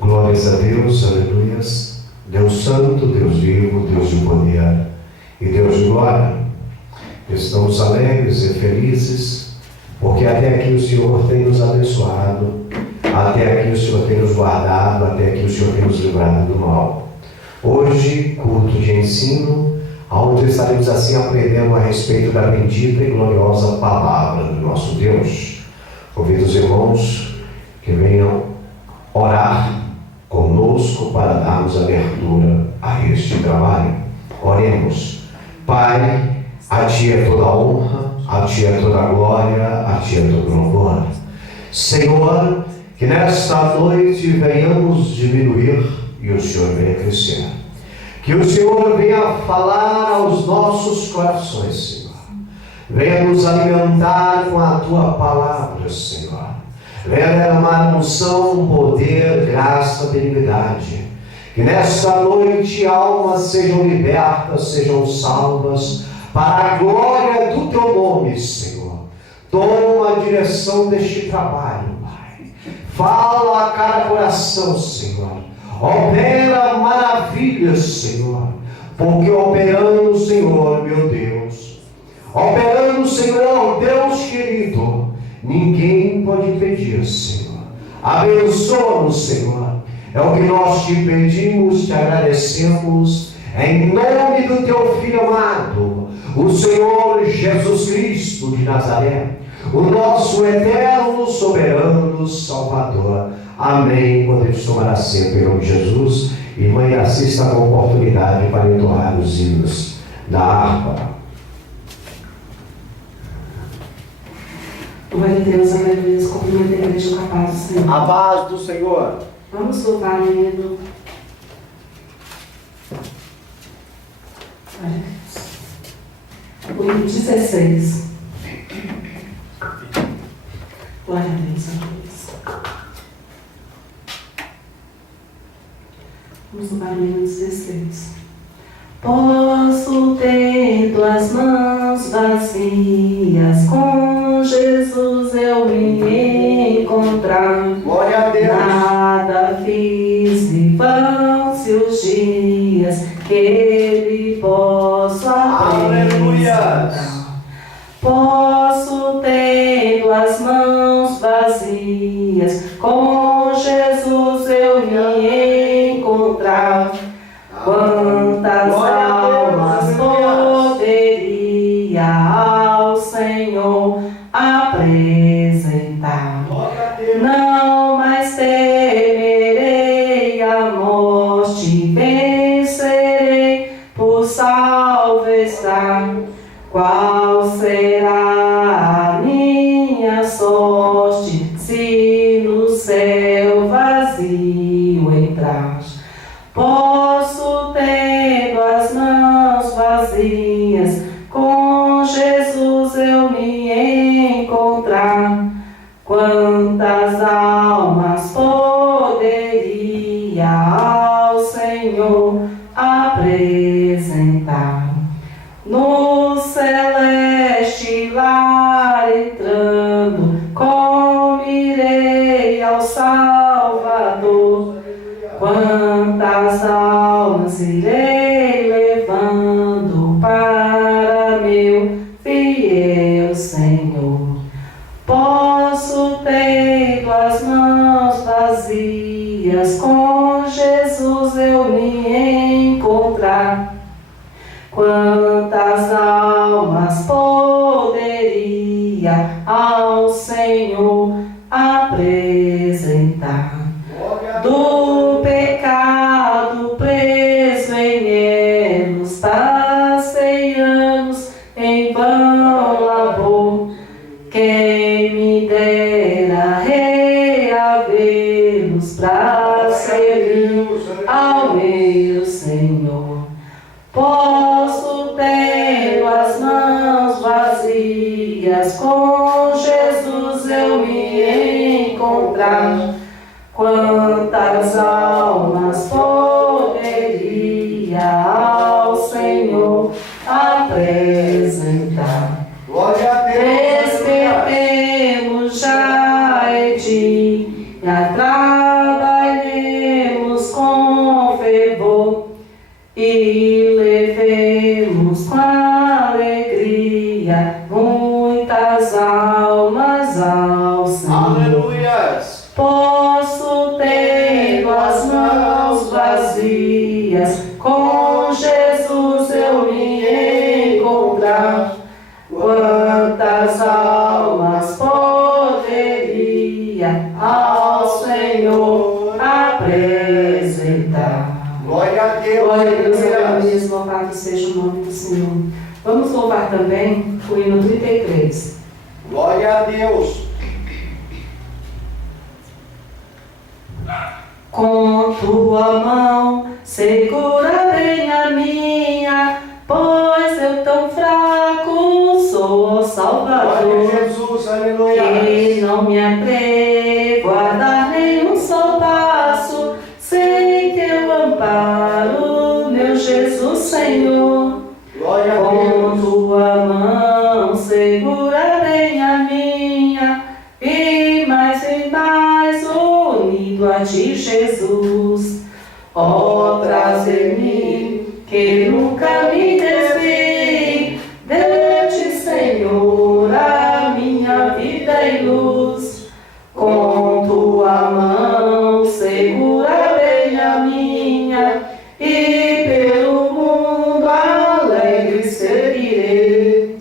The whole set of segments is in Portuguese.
Glórias a Deus, aleluias. Deus santo, Deus vivo, Deus de poder e Deus de glória. Estamos alegres e felizes, porque até aqui o Senhor tem nos abençoado, até aqui o Senhor tem nos guardado, até aqui o Senhor tem nos livrado do mal. Hoje, culto de ensino, onde estaremos assim aprendendo a respeito da bendita e gloriosa palavra do nosso Deus. Convido os irmãos que venham orar conosco para darmos abertura a este trabalho. Oremos. Pai, a Ti é toda a honra, a Ti é toda a glória, a Ti é todo o louvor. Senhor, que nesta noite venhamos diminuir e o Senhor venha crescer. Que o Senhor venha falar aos nossos corações, Senhor. Venha nos alimentar com a Tua palavra, Senhor. Venha derramar unção, poder, graça, benignidade. Que nesta noite almas sejam libertas, sejam salvas, para a glória do Teu nome, Senhor. Toma a direção deste trabalho, Pai. Fala a cada coração, Senhor. Opera maravilhas, Senhor. Porque operando, Senhor, meu Deus, operando, Senhor, Deus querido, ninguém pode impedir, Senhor. Abençoa-nos, Senhor. É o que nós te pedimos, te agradecemos, em nome do Teu Filho amado, o Senhor Jesus Cristo de Nazaré, o nosso eterno, soberano Salvador. Amém. Podemos tomar assento em nome de Jesus. E mãe, assista a oportunidade para entoar os hinos da harpa. Glória a Deus, aleluia. Cumprimento a igreja com a paz do Senhor. A paz do Senhor. Vamos louvar o hino. O hino 16. Glória a Deus, aleluia. Vamos louvar o hino 16. Posso ter tuas mãos vazias, com Jesus eu me encontrar. Glória a Deus. Nada fiz e vão-se os dias que Ele possa Aleluia. Posso ter tuas mãos vazias, com Jesus eu me encontrar. Quantas almas poderia ao Senhor apresentar? Não mais temerei a morte, vencerei por salvo estar. Qual será a minha sorte se no céu vazio entrar? Posso ter as mãos vazias, com Jesus eu me encontrar. Quantas almas poderia ao Senhor apresentar? No celeste lar entrando, como irei ao Salvador? Quantas almas irei levando para meu fiel Senhor? Posso ter as mãos vazias, com Jesus eu me encontro. ao Senhor apresentar. Do pecado preso em erros, passei-anos em vão labor. Quem me dera reavê-los pra servir ao meu Senhor. Posso ter as mãos vazias, com Jesus eu me encontrar. Quantas almas poderia ao Senhor apresentar? Glória a Deus. Despertemos já em dia, trabalhemos com fervor e levemos com alegria muitas almas ao Senhor. Aleluias. Posso ter as mãos vazias, com Jesus eu me encontrar. Quantas almas poderia ao Senhor apresentar? Glória a Deus. Glória a Deus, aleluia, louvado seja o nome do Senhor. Vamos louvar também o hino 33. Glória a Deus. Com tua mão segura bem a minha, pois eu tão fraco sou, ó Salvador. Glória a Jesus, aleluia. Que não me atrevo a dar nenhum só passo sem teu amparo, meu Jesus Senhor. Glória a Com Deus. tua mão segura bem a minha, e mais unido a ti, Jesus. Ó, trazer-me, que nunca me desvie de ti, Senhor, a minha vida e luz. Com tua mão segura bem a minha, e pelo mundo alegre seguirei.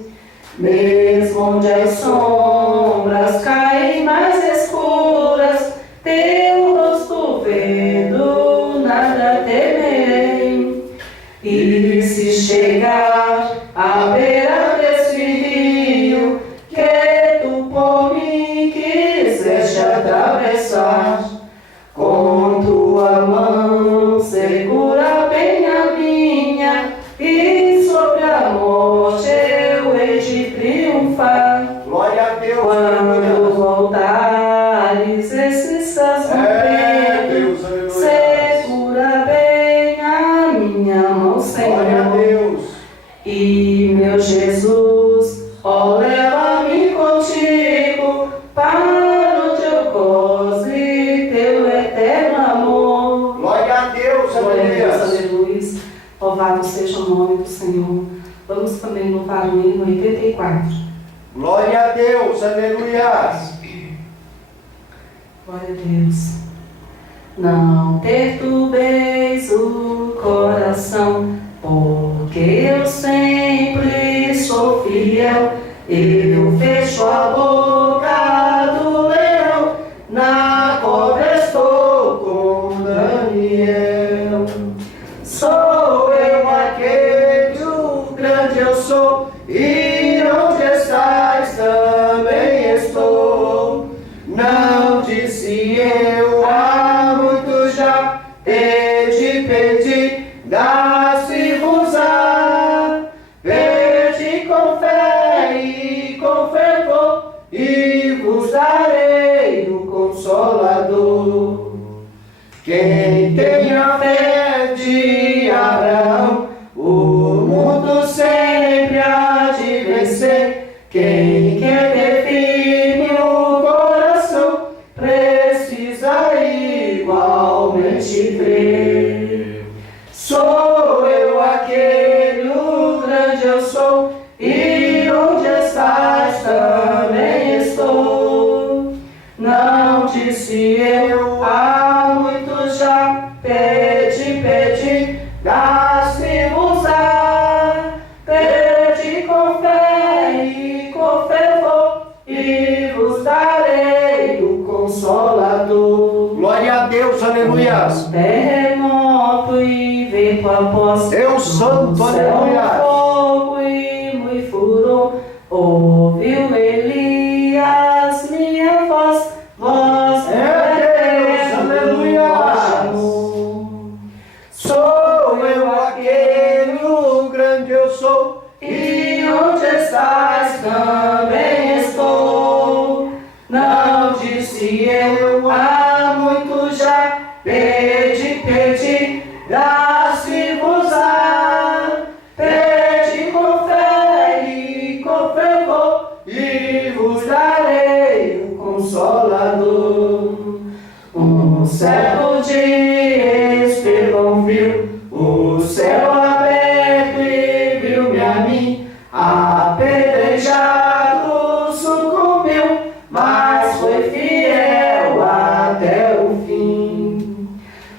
Mesmo onde as sombras caem mais escuras, teu rosto vendo, nada temerei. E se chegar à beira desse rio, que tu por mim quiseste atravessar, com tua mão segura bem a minha, e sobre a morte eu hei de triunfar. Glória a Deus. Quando voltares esses Deus, aleluia. segura bem a minha mão, Glória a Senhor. Deus. E meu Jesus, ó, leva-me contigo para onde eu goze teu eterno amor. Glória a Deus, Glória a Deus, aleluia. aleluia. Louvado seja o nome do Senhor. Vamos também louvar o hino 84. Glória a Deus, aleluia. Glória a Deus. Não perturbeis o coração, porque eu sempre sou fiel. Eu fecho a boca do leão, na cobra estou com Daniel. Sou eu aquele, o grande eu sou, e onde estás também estou. Não disse eu há muito já, te pedi, dá-se-vos a. Pedi com fé e com fervor, e vos darei o Consolador. Quem tem a fé de Abraão, o mundo sempre há de vencer. Quem quer ter firme o coração, precisa igualmente crer. Sou eu aquele, o grande eu sou, e onde estás também estou. Não disse eu há muito já, aleluias. Terremoto e vento após. Deus santo, aleluias. Fogo e muito furor. Ouviu Elias minha voz. Voz É Deus, aleluias. Sou eu aquele, o grande eu sou. E onde estás também estou. Não disse eu há muito já. Pedi, dá-se-vos-á. Pede com fé e com fervor, E vos darei o Consolador. Um céu de esperão viu o céu aberto e viu-me a mim, apedrejado, sucumbiu, mas foi fiel até o fim.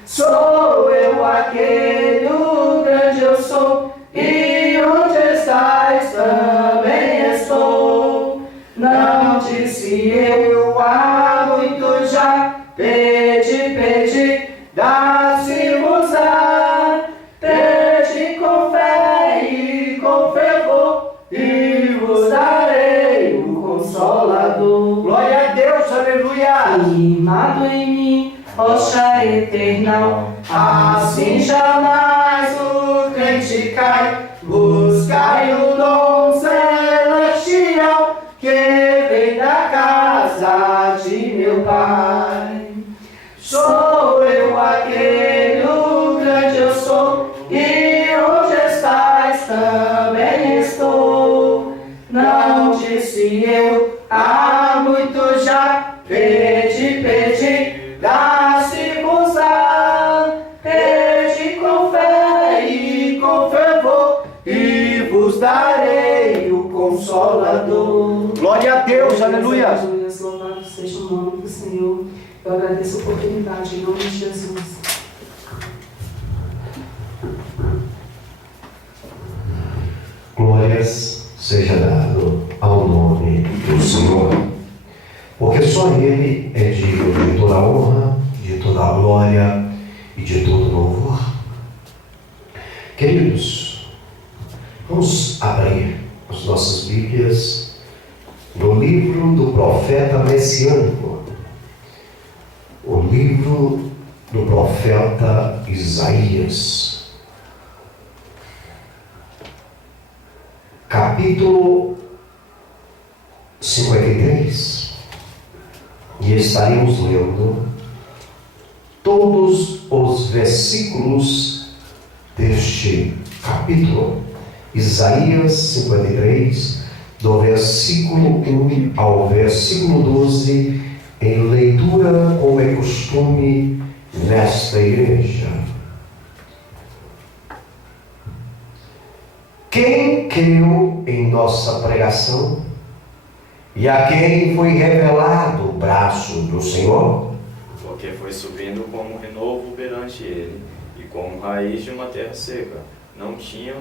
Sou eu aquele, o grande eu sou, e onde estás também estou. Não disse eu há muito já. Pedi, dá-se-vos-á. Pede com fé e com fervor, e vos darei o Consolador. glória a Deus, aleluia. Animado em mim, rocha eternal, assim jamais o crente cai. Buscai o dom celestial, que vem da casa de meu Pai. Sou eu aquele, o grande eu sou, e onde estás também estou. Não disse eu há muito já. Pedi, dá-se-vos-á. Pede com fé e com fervor, E vos darei o Consolador. Glória a Deus, aleluia. Louvado seja o nome do Senhor. Eu agradeço a oportunidade em nome de Jesus. Glórias seja dado ao nome do Senhor, porque só Ele é digno de toda a honra, de toda a glória e de todo louvor. Queridos, vamos abrir as nossas Bíblias no livro do profeta messiânico, o livro do profeta Isaías, capítulo 53, e estaremos lendo todos os versículos deste capítulo. Isaías 53, do versículo 1 ao versículo 12, em leitura como é costume nesta igreja. Quem creu em nossa pregação e a quem foi revelado o braço do Senhor? Porque foi subindo como renovo perante ele, e como raiz de uma terra seca. Não tinha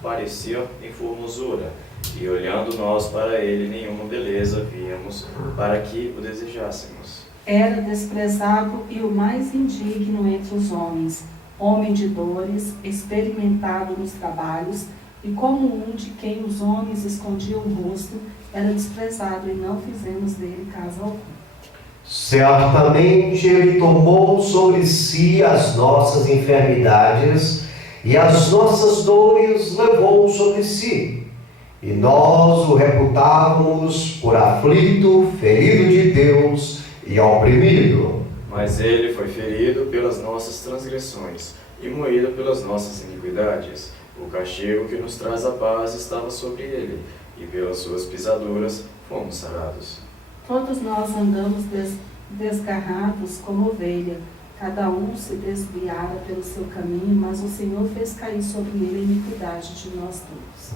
parecia em formosura, e olhando nós para ele, nenhuma beleza víamos, para que o desejássemos. Era desprezado e o mais indigno entre os homens, homem de dores, experimentado nos trabalhos, e como um de quem os homens escondiam o rosto, era desprezado e não fizemos dele caso algum. Certamente Ele tomou sobre si as nossas enfermidades e as nossas dores levou sobre si. E nós o reputávamos por aflito, ferido de Deus e oprimido. Mas ele foi ferido pelas nossas transgressões, e moído pelas nossas iniquidades. O castigo que nos traz a paz estava sobre ele, e pelas suas pisaduras fomos sarados. Todos nós andamos desgarrados como ovelha, cada um se desviara pelo seu caminho, mas o Senhor fez cair sobre ele a iniquidade de nós todos.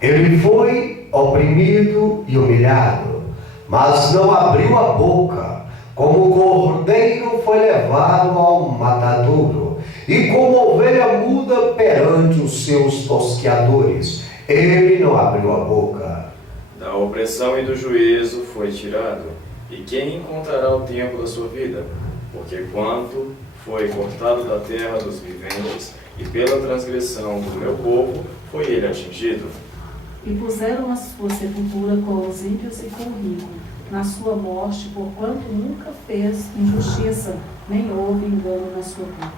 Ele foi oprimido e humilhado, mas não abriu a boca. Como o cordeiro foi levado ao matadouro, e como ovelha muda perante os seus tosqueadores, ele não abriu a boca. Da opressão e do juízo foi tirado. E quem encontrará o tempo da sua vida? Porque quanto foi cortado da terra dos viventes, e pela transgressão do meu povo foi ele atingido. E puseram a sua sepultura com os ímpios e com o rico, na sua morte, porquanto nunca fez injustiça, nem houve engano na sua boca.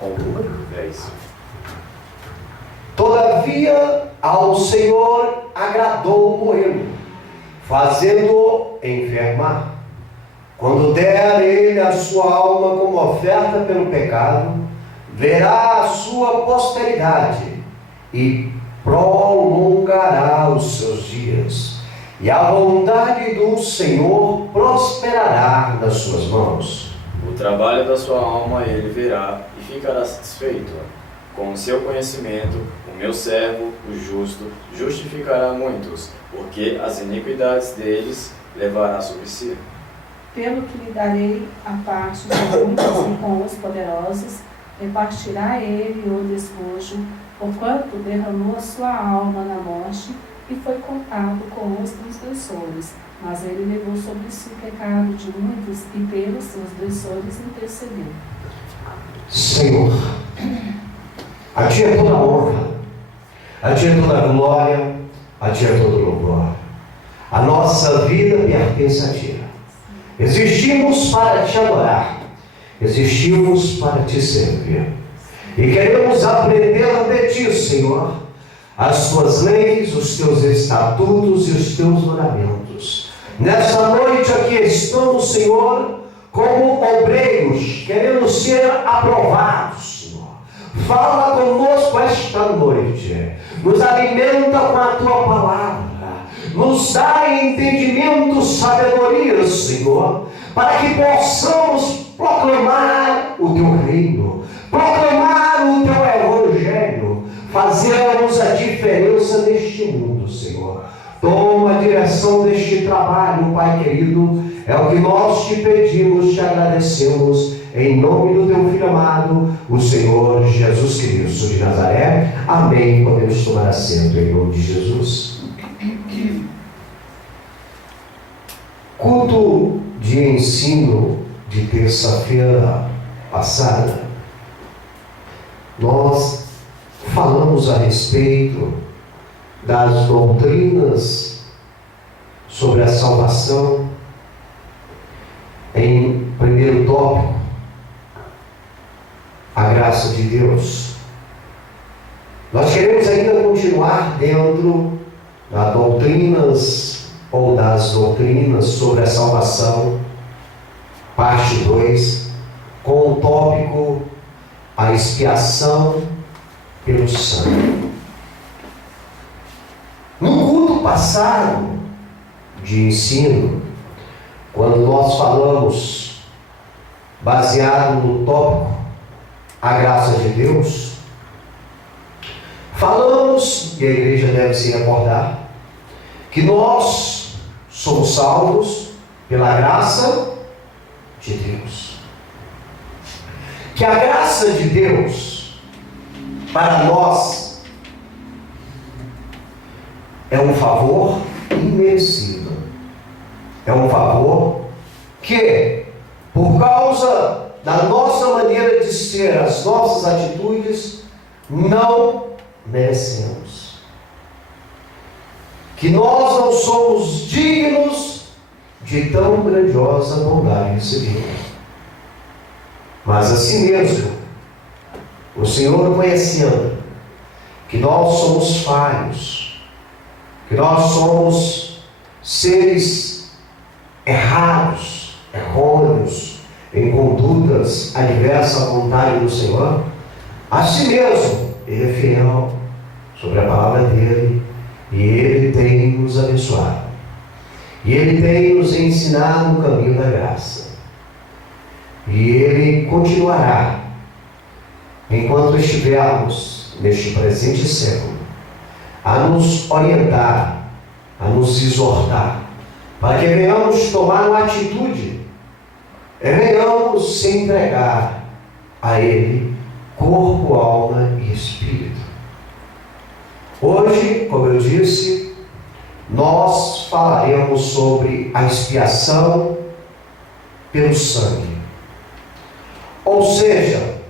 Conclua. É isso. Todavia, ao Senhor agradou morrê-lo, fazendo-o enfermar. Quando der ele a sua alma como oferta pelo pecado, verá a sua posteridade e prolongará os seus dias, e a bondade do Senhor prosperará nas suas mãos. O trabalho da sua alma ele verá e ficará satisfeito. Com o seu conhecimento, o meu servo, o justo, justificará muitos, porque as iniquidades deles levará sobre si. Pelo que lhe darei a parte com muitos e com os poderosos, repartirá ele o despojo, porquanto derramou a sua alma na morte e foi contado com os transgressores. Mas ele levou sobre si o pecado de muitos e pelos transgressores intercedeu. Senhor, a Ti é toda a honra, a Ti é toda a glória, a Ti é todo o louvor. A nossa vida pertence a Ti. Existimos para Te adorar, existimos para Te servir. E queremos aprender de Ti, Senhor, as Tuas leis, os Teus estatutos e os Teus mandamentos. Nessa noite aqui estamos, Senhor, como obreiros, querendo ser aprovados, Senhor. Fala conosco esta noite, nos alimenta com a Tua palavra, nos dá entendimento, sabedoria, Senhor, para que possamos proclamar o Teu reino, proclamar o Teu evangelho, fazermos a diferença neste mundo, Senhor. Toma a direção deste trabalho, Pai querido, é o que nós Te pedimos, Te agradecemos, em nome do Teu Filho amado, o Senhor Jesus Cristo de Nazaré. Amém. Podemos tomar assento em nome de Jesus. Culto de ensino de terça-feira passada, nós falamos a respeito das doutrinas sobre a salvação. Em primeiro tópico, a graça de Deus. Nós queremos ainda continuar dentro das doutrinas sobre a salvação, parte 2, com o tópico a expiação pelo sangue. No culto passado de ensino, quando nós falamos baseado no tópico a graça de Deus, falamos, e a igreja deve se recordar, que nós somos salvos pela graça de Deus. Que a graça de Deus para nós é um favor imerecido. É um favor que, por causa da nossa maneira de ser, as nossas atitudes, não merecemos. Que nós não somos dignos de tão grandiosa bondade recebida. Mas assim mesmo, o Senhor, conhecendo que nós somos falhos, que nós somos seres errados, errôneos, em condutas adversas à vontade do Senhor, assim mesmo, Ele é fiel sobre a palavra dEle, e Ele tem nos abençoado, e Ele tem nos ensinado o caminho da graça, e Ele continuará, enquanto estivermos neste presente século, a nos orientar, a nos exortar, para que venhamos tomar uma atitude, venhamos se entregar a Ele, corpo, alma e espírito. Hoje, como eu disse, nós falaremos sobre a expiação pelo sangue. ou seja,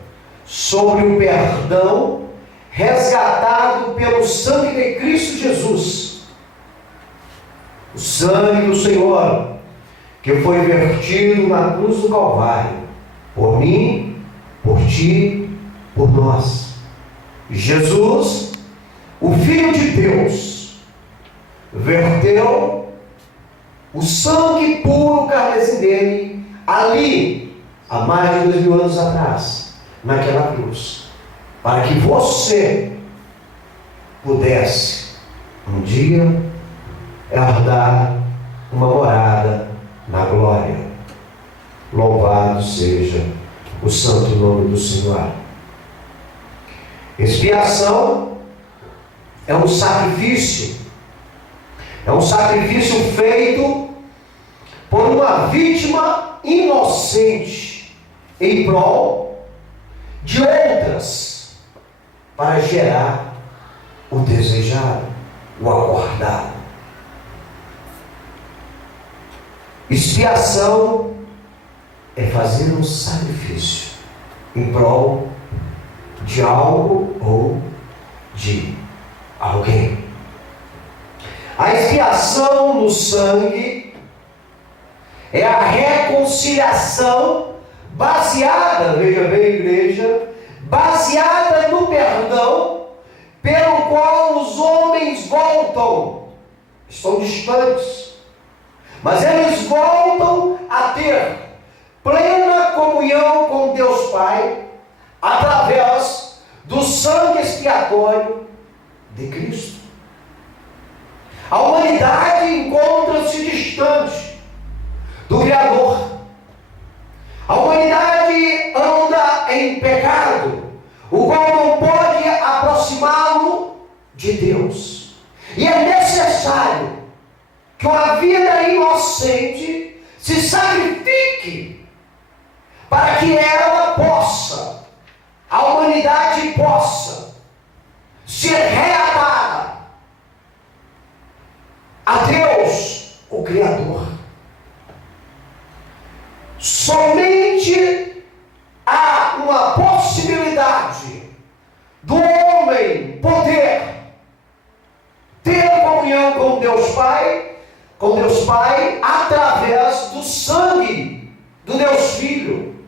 sobre o perdão resgatado pelo sangue de Cristo Jesus. O sangue do Senhor, que foi vertido na cruz do Calvário, por mim, por ti, por nós. Jesus, o Filho de Deus, verteu o sangue puro carmesim dele ali, há mais de 2000 anos atrás, naquela cruz, para que você pudesse um dia herdar uma morada na glória. Louvado seja o santo nome do Senhor. Expiação é um sacrifício feito por uma vítima inocente em prol de outras, para gerar o desejado, o acordado. Expiação é fazer um sacrifício em prol de algo ou de alguém. A expiação no sangue é a reconciliação baseada, veja bem, igreja, baseada no perdão, pelo qual os homens voltam, estão distantes, mas eles voltam a ter plena comunhão com Deus Pai, através do sangue expiatório de Cristo. A humanidade encontra-se distante do Criador. A humanidade anda em pecado, o qual não pode aproximá-lo de Deus. E é necessário que uma vida inocente se sacrifique para que ela possa, a humanidade possa ser reatada a Deus, o Criador. Somente há uma possibilidade do homem poder ter comunhão com Deus Pai, através do sangue do Deus Filho,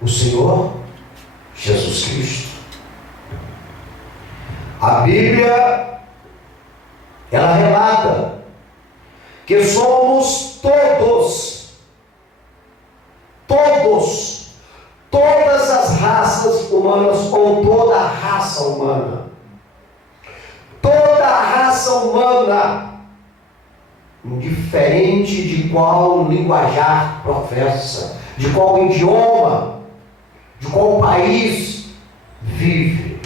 o Senhor Jesus Cristo. A Bíblia, ela relata que somos todas as raças humanas, ou toda a raça humana, toda a raça humana, indiferente de qual linguajar professa, de qual idioma, de qual país vive.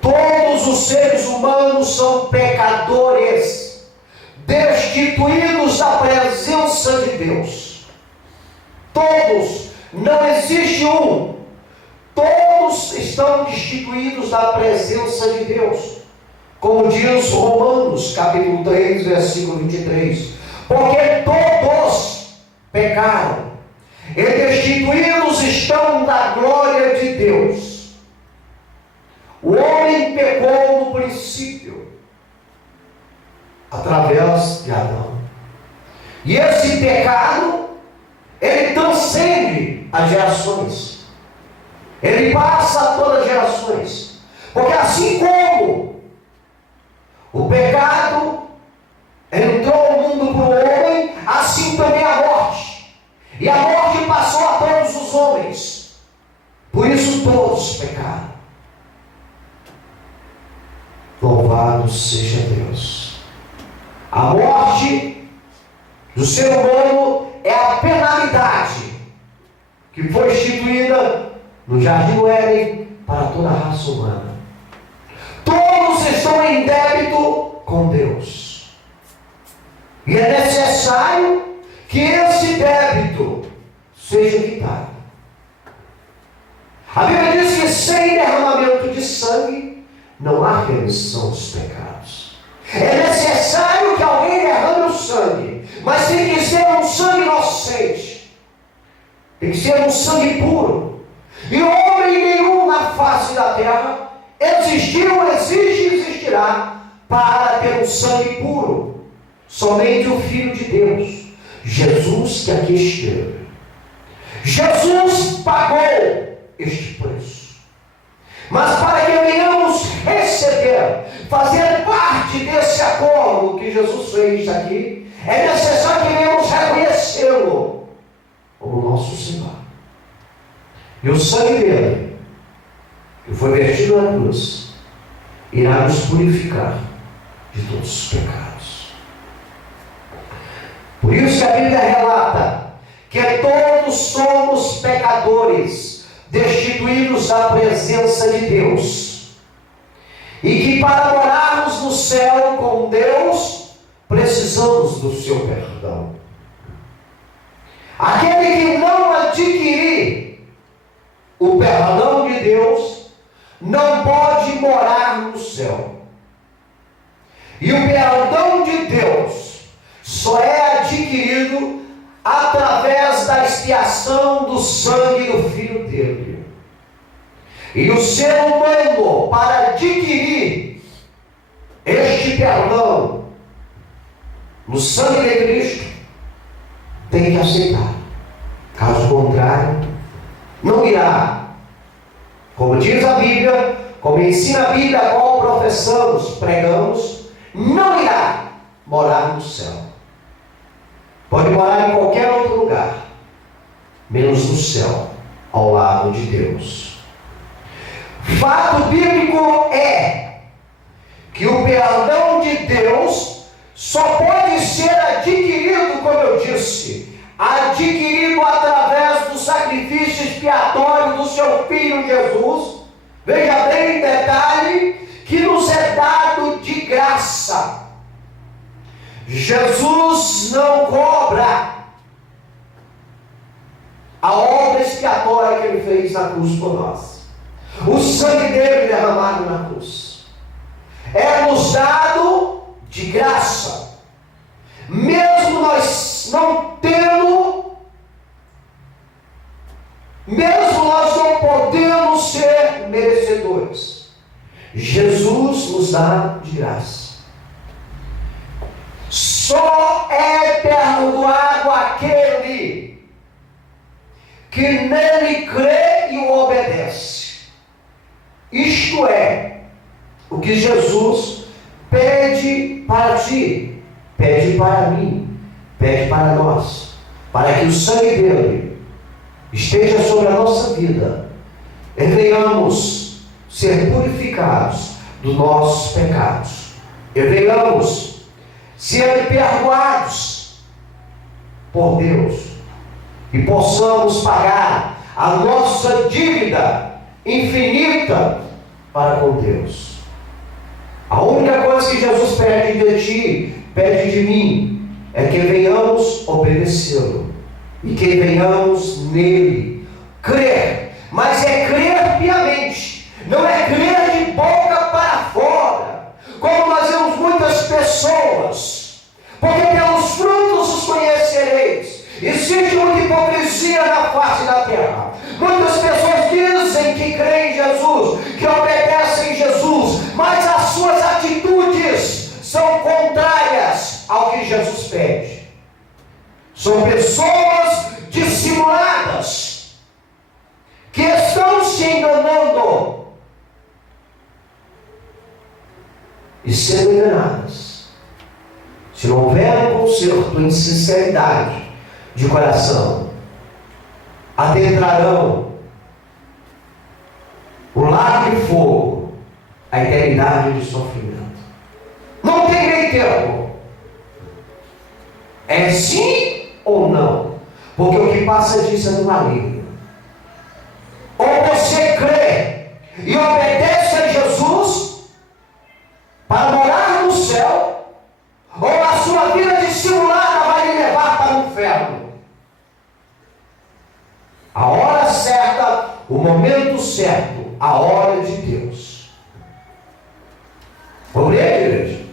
Todos os seres humanos são pecadores, destituídos da presença de Deus. Todos, não existe um. Todos estão destituídos da presença de Deus. Como diz Romanos, capítulo 3, versículo 23. Porque todos pecaram e destituídos estão da glória de Deus. O homem pecou no princípio, através de Adão. E esse pecado, ele transcende as gerações. Ele passa a todas as gerações. Porque assim como o pecado entrou no mundo para o homem, assim também a morte. E a morte passou a todos os homens. Por isso todos pecaram. Louvado seja Deus. A morte do ser humano é a penalidade que foi instituída no Jardim do Éden para toda a raça humana. Todos estão em débito com Deus. E é necessário que esse débito seja quitado. A Bíblia diz que sem derramamento de sangue não há remissão dos pecados. É necessário que alguém derrame o sangue, mas tem que ser um sangue inocente. Tem que ser um sangue puro. E homem nenhum na face da terra existiu, existe e existirá para ter um sangue puro. Somente o Filho de Deus, Jesus, que aqui esteve. Jesus pagou este preço. Mas para que venhamos receber, fazer parte desse acordo que Jesus fez aqui, é necessário que venhamos reconhecê-lo como nosso Senhor. E o sangue dele, que foi vertido na cruz, irá nos purificar de todos os pecados. Por isso que a Bíblia relata que todos somos pecadores, destituídos da presença de Deus, e que para morarmos no céu com Deus, precisamos do seu perdão. Aquele que não adquirir o perdão de Deus, não pode morar no céu. E o perdão de Deus só é adquirido através da expiação do sangue do Filho dele. E o ser humano, para adquirir este perdão no sangue de Cristo, tem que aceitar. Caso contrário, não irá. Como diz a Bíblia, como ensina a Bíblia, a qual professamos, pregamos, não irá morar no céu. Pode morar em qualquer outro lugar, menos no céu, ao lado de Deus. Fato bíblico é que o perdão de Deus só pode ser adquirido, como eu disse, adquirido através do sacrifício expiatório do seu Filho Jesus. Veja bem, detalhe, que nos é dado de graça. Jesus não cobra a obra expiatória que ele fez na cruz por nós. O sangue dele derramado na cruz é nos dado de graça, mesmo nós não tendo, mesmo nós não podemos ser merecedores. Jesus nos dá de graça. Só é perdoado aquele que nele crê e o obedece. Isto é o que Jesus pede para ti, pede para mim, pede para nós, para que o sangue dele esteja sobre a nossa vida e venhamos ser purificados dos nossos pecados, e venhamos ser perdoados por Deus e possamos pagar a nossa dívida infinita para com Deus. A única coisa que Jesus pede de ti, pede de mim, é que venhamos obedecê-lo e que venhamos nele crer. Mas é crer piamente, não é crer de boca para fora, como nós vemos muitas pessoas, porque pelos frutos os conhecereis. Existe muita hipocrisia na face da terra. Muitas pessoas dizem que creem em Jesus, que obedecem a Jesus, mas as suas atitudes são contrárias ao que Jesus pede. São pessoas dissimuladas, que estão se enganando e sendo enganadas. Se não houver um conserto em sinceridade de coração, adentrarão o lago de fogo, a eternidade de sofrimento. Não tem meio termo. É sim ou não, porque o que passa disso é do maligno. Ou você crê e obedece a Jesus para morar no céu, ou a sua vida dissimulada vai lhe levar para o inferno. A hora certa, o momento certo, a hora de Deus. Vamos ler, igreja?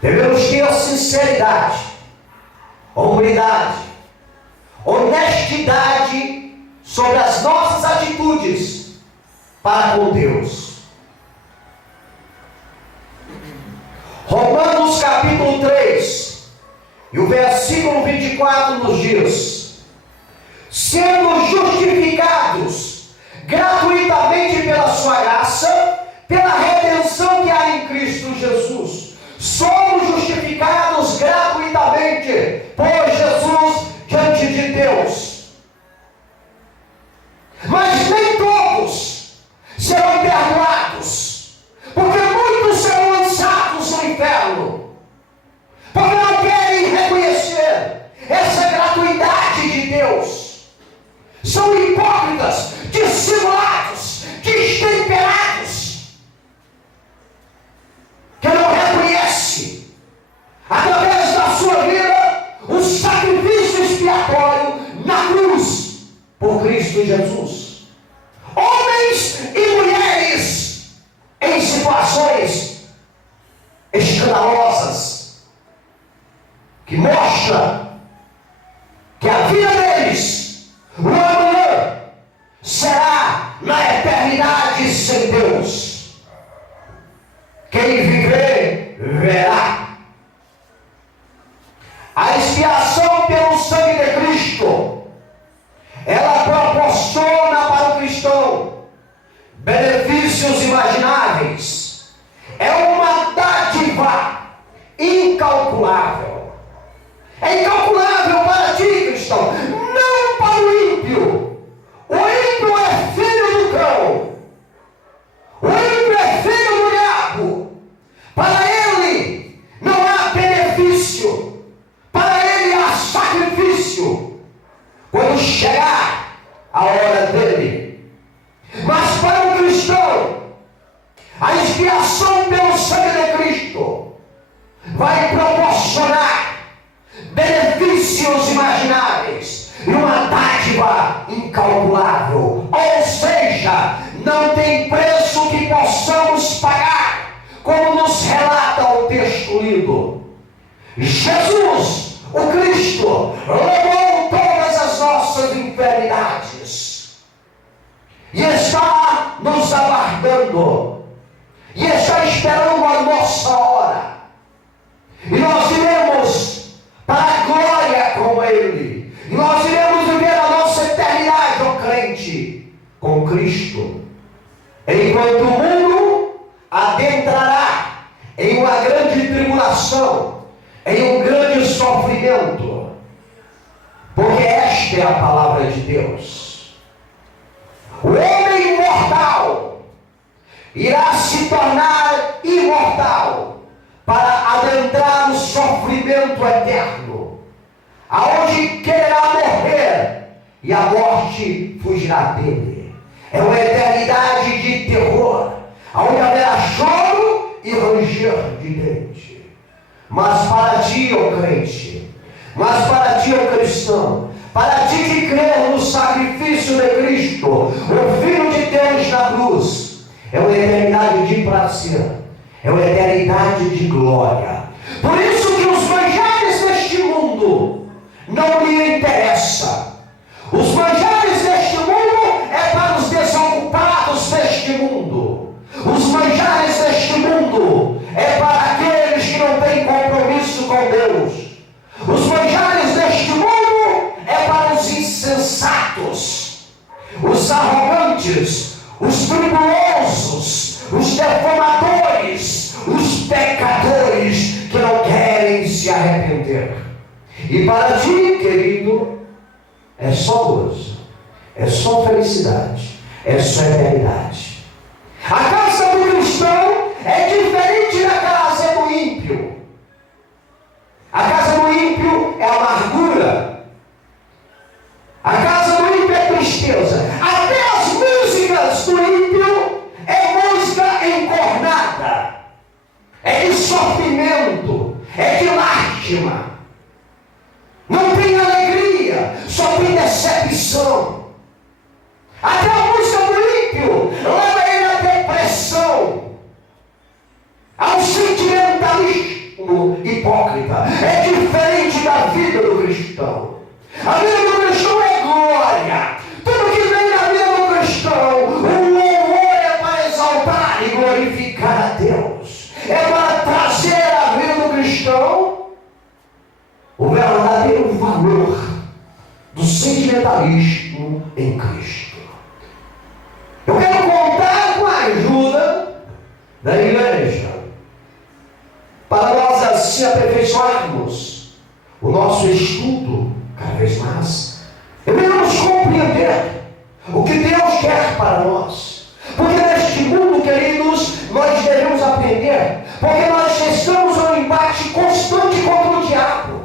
Devemos ter sinceridade, humildade, honestidade sobre as nossas atitudes para com Deus. Romanos capítulo 3 e o versículo 24 nos diz: sendo justificados gratuitamente pela sua graça, pela redenção que há em Cristo Jesus. Somos justificados gratuitamente por Jesus diante de Deus. Mas nem todos serão perdoados, porque muitos serão lançados no inferno, porque não querem reconhecer essa gratuidade de Deus. São hipócritas, dissimulados, destemperados, que não reconhece, através da sua vida, o sacrifício expiatório na cruz por Cristo Jesus. Homens e mulheres em situações escandalosas, que mostra que a vida deles, o amanhã, será na eternidade sem Deus. Quem viver, verá. A expiação pelo sangue de Cristo, ela proporciona para o cristão benefícios imagináveis. É uma dádiva incalculável. É incalculável para ti, cristão, não para o ímpio. O ímpio é filho do cão. O ímpio é filho do diabo. Para ele não há benefício. Para ele há sacrifício quando chegar a hora dele. Mas para o cristão, a expiação pelo sangue de Cristo vai proporcionar benefícios imagináveis e uma dádiva incalculável. Ou seja, não tem preço que possamos pagar, como nos relata o texto lido. Jesus, o Cristo, levou todas as nossas enfermidades e está nos aguardando e está esperando a nossa hora, e nós iremos para a glória com Ele, e nós iremos viver a nossa eternidade, ó crente, com Cristo, enquanto o mundo adentrará em uma grande tribulação, em um grande sofrimento, porque esta é a palavra de Deus. O homem mortal irá se tornar imortal para adentrar no sofrimento eterno, aonde quererá morrer e a morte fugirá dele. É uma eternidade de terror, aonde haverá choro e ranger de dente. Mas para ti, ó crente, mas para ti, ó cristão, para ti que crê no sacrifício de Cristo, o Filho de Deus na cruz, é uma eternidade de prazer, é uma eternidade de glória. Por isso que os manjares deste mundo não lhe interessam. Os manjares deste mundo é para os desocupados deste mundo. Os manjares deste mundo é para aqueles que não têm compromisso com Deus. Os manjares deste mundo é para os insensatos, os arrogantes, os tribulosos, os defamadores, os pecadores que não querem se arrepender. E para ti, querido, é só gozo, é só felicidade, é só eternidade. A casa do cristão é diferente da casa do ímpio. A casa do ímpio é amargura. A casa do ímpio é tristeza. Até as músicas do ímpio é música encornada, é de sofrimento, é de lástima. Não tem alegria, só tem decepção. Até a música do ímpio leva ele à depressão, ao sentimentalismo hipócrita. É diferente da vida do cristão. A vida do cristão o verdadeiro valor do sentimentalismo em Cristo. Eu quero contar com a ajuda da igreja para nós assim aperfeiçoarmos o nosso estudo cada vez mais. Devemos compreender o que Deus quer para nós. Porque neste mundo, queridos, nós devemos aprender. Porque nós estamos em um embate constante contra o diabo.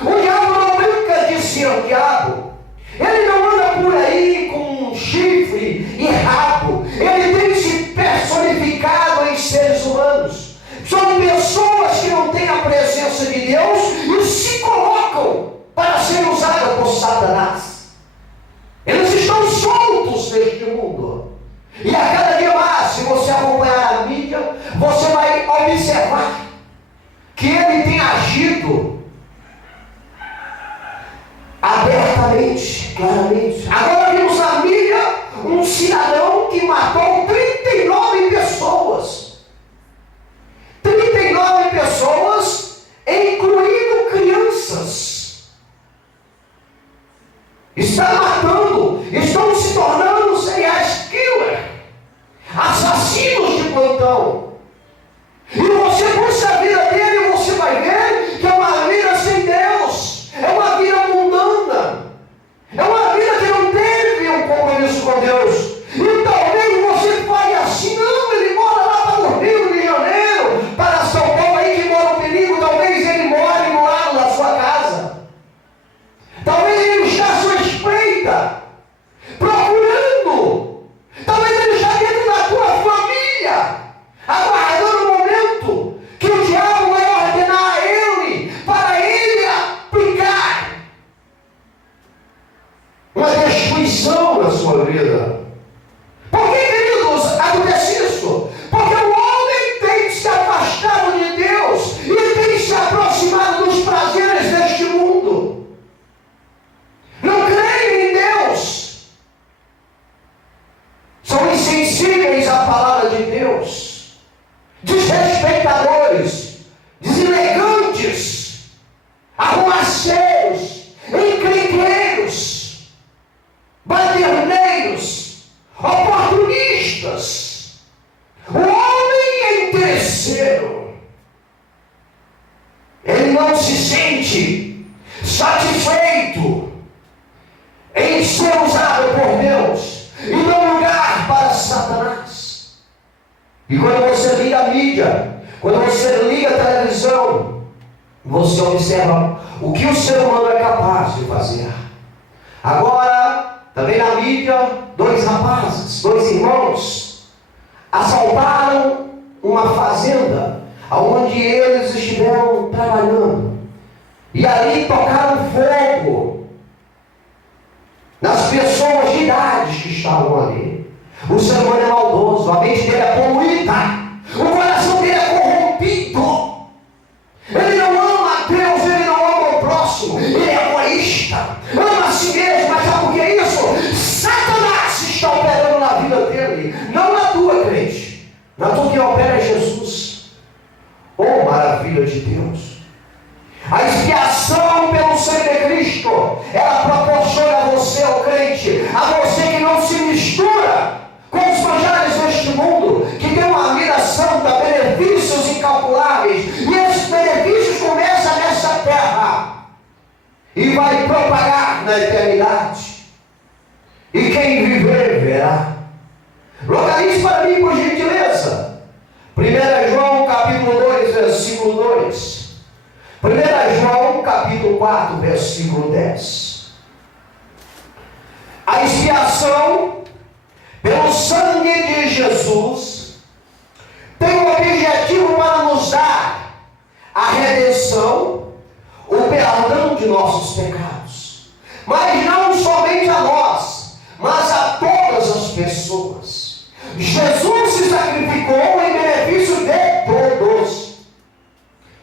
O diabo não brinca de ser diabo. Ele não anda por aí com um chifre e rabo. Ele tem se personificado em seres humanos. São pessoas que não têm a presença de Deus e se colocam para ser usadas por Satanás. Eles estão soltos neste mundo. E a cada dia mais, se você acompanhar a mídia, você vai observar que ele tem agido abertamente, claramente. Agora vimos na mídia um cidadão que matou 39 pessoas. 39 pessoas, incluindo crianças. Está matando, estão se tornando serial killer, assassinos de plantão. E você puxa a vida dele, você vai ver que é uma vida sem Deus, é uma vida mundana, é uma vida que não teve um compromisso com Deus. E talvez você fale assim: não, ele mora lá para o Rio de Janeiro, para São Paulo, aí que mora o perigo. Talvez ele more no lado da sua casa, talvez ele está à sua espreita, procurando. Talvez ele está dentro da tua família, aguardando o momento que o diabo vai ordenar a ele, para ele aplicar uma destruição na sua vida. Por que, queridos, acontece isso? Porque o homem tem se afastado de Deus e tem se aproximado dos prazeres deste mundo. Não creem em Deus. São insensíveis à palavra de Deus, desrespeitadores, deselegantes, arrumaceiros, encrenqueiros, baderneiros, oportunistas. O homem é interesseiro. Ele não se sente satisfeito em ser usado por Deus e dar lugar para Satanás. E quando você liga a mídia, quando você liga a televisão, você observa o que o ser humano é capaz de fazer. Agora, também na mídia, 2 rapazes, 2 irmãos, assaltaram uma fazenda onde eles estiveram trabalhando. E ali tocaram fogo nas pessoas de idade que estavam ali. O ser humano é maldoso, a mente dele é poluída, o coração dele é corrompido. Ele não ama a Deus, ele não ama o próximo, ele é egoísta, ama a si mesmo. Mas sabe o que é isso? Satanás está operando na vida dele, não na tua, crente. Na tua que opera é Jesus. Oh, maravilha de Deus! A expiação pelo sangue de Cristo, ela proporciona a você, o crente, a você que não se mistura com os manjares deste mundo, que tem uma vida santa, benefícios incalculáveis, e esses benefícios começam nessa terra e vai propagar na eternidade. E quem viver, verá. Localize para mim, por gentileza, 1 João capítulo 2, versículo 2. 1 João capítulo 4, versículo 10. A expiação pelo sangue de Jesus tem o objetivo para nos dar a redenção, o perdão de nossos pecados. Mas não somente a nós, mas a todas as pessoas. Jesus se sacrificou em benefício de todos.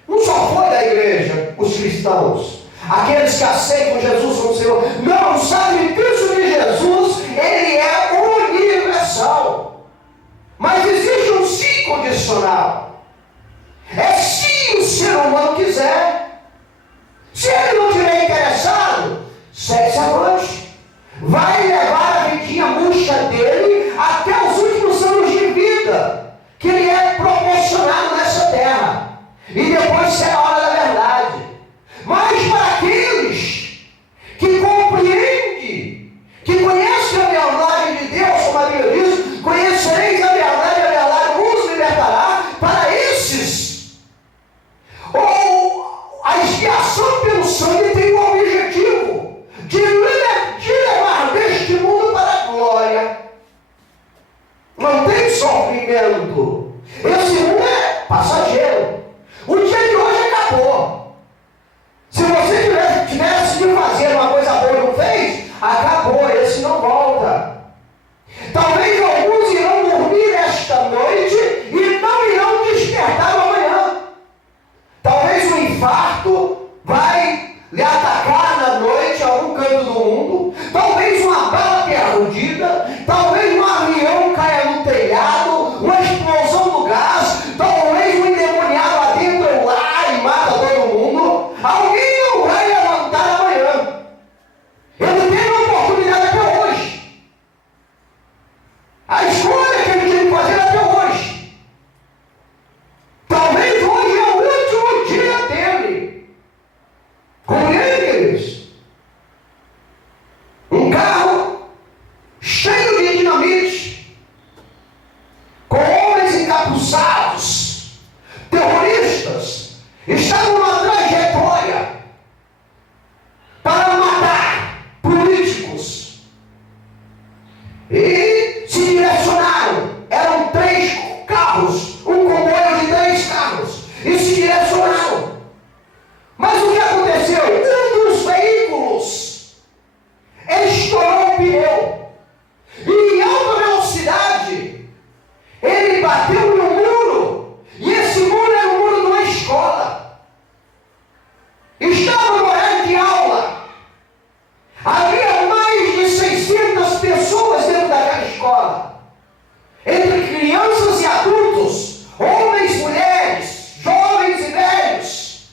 Não só foi da igreja, os cristãos, aqueles que aceitam Jesus como Senhor. Não, o sacrifício de Jesus, ele é universal. Mas existe um sim condicional. É se o ser humano quiser. Se ele depois será a hora da verdade. Mas para aqueles que compreendem, que conhecem a verdade de Deus, como a Bíblia diz, conhecereis a verdade vos libertará. Para esses, a expiação pelo sangue tem o objetivo de levar deste mundo para a glória. Não tem sofrimento. Esse mundo é passageiro. O dia de hoje acabou. Se você tivesse de fazer uma coisa boa e não fez, acabou, esse não volta. Talvez alguns irão dormir esta noite e não irão despertar amanhã. Talvez um infarto vai lhe atacar na noite em algum canto do mundo. Talvez uma bala perdida. Talvez um avião caia no telhado. Uma explosão do gás. Talvez um endemoniado lá dentro lá e mata todo mundo. Alguém não vai levantar amanhã. Ele teve a oportunidade até hoje. A escolha que ele tinha que fazer até hoje. Talvez hoje é o último dia dele. Compreende, queridos? Um carro cheio de dinamite, com homens encapuzados, terroristas, estavam numa trajetória para matar políticos. E se direcionaram. Eram 3 carros, um comboio de 3 carros. E se direcionaram. Mas o que aconteceu? Um dos veículos estourou o pneu. E em alta velocidade, ele bateu no muro. E esse muro era o muro de uma escola. Estava no horário de aula. Havia mais de 600 pessoas dentro daquela escola. Entre crianças e adultos, homens, mulheres, jovens e velhos.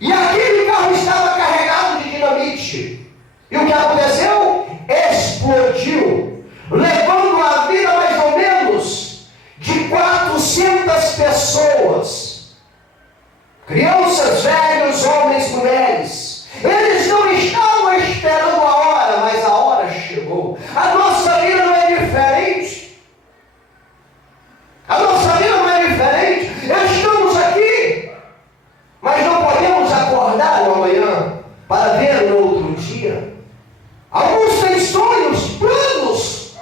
E aquele carro estava carregado de dinamite. E o que aconteceu? Explodiu, levando a vida mais ou menos de 400 pessoas. Crianças, velhos, homens, mulheres. Eles não estavam esperando a hora, mas a hora chegou. A nossa vida não é diferente. A nossa vida não é diferente. Estamos aqui, mas não podemos acordar no amanhã para ver no outro dia. Alguns têm sonhos, planos,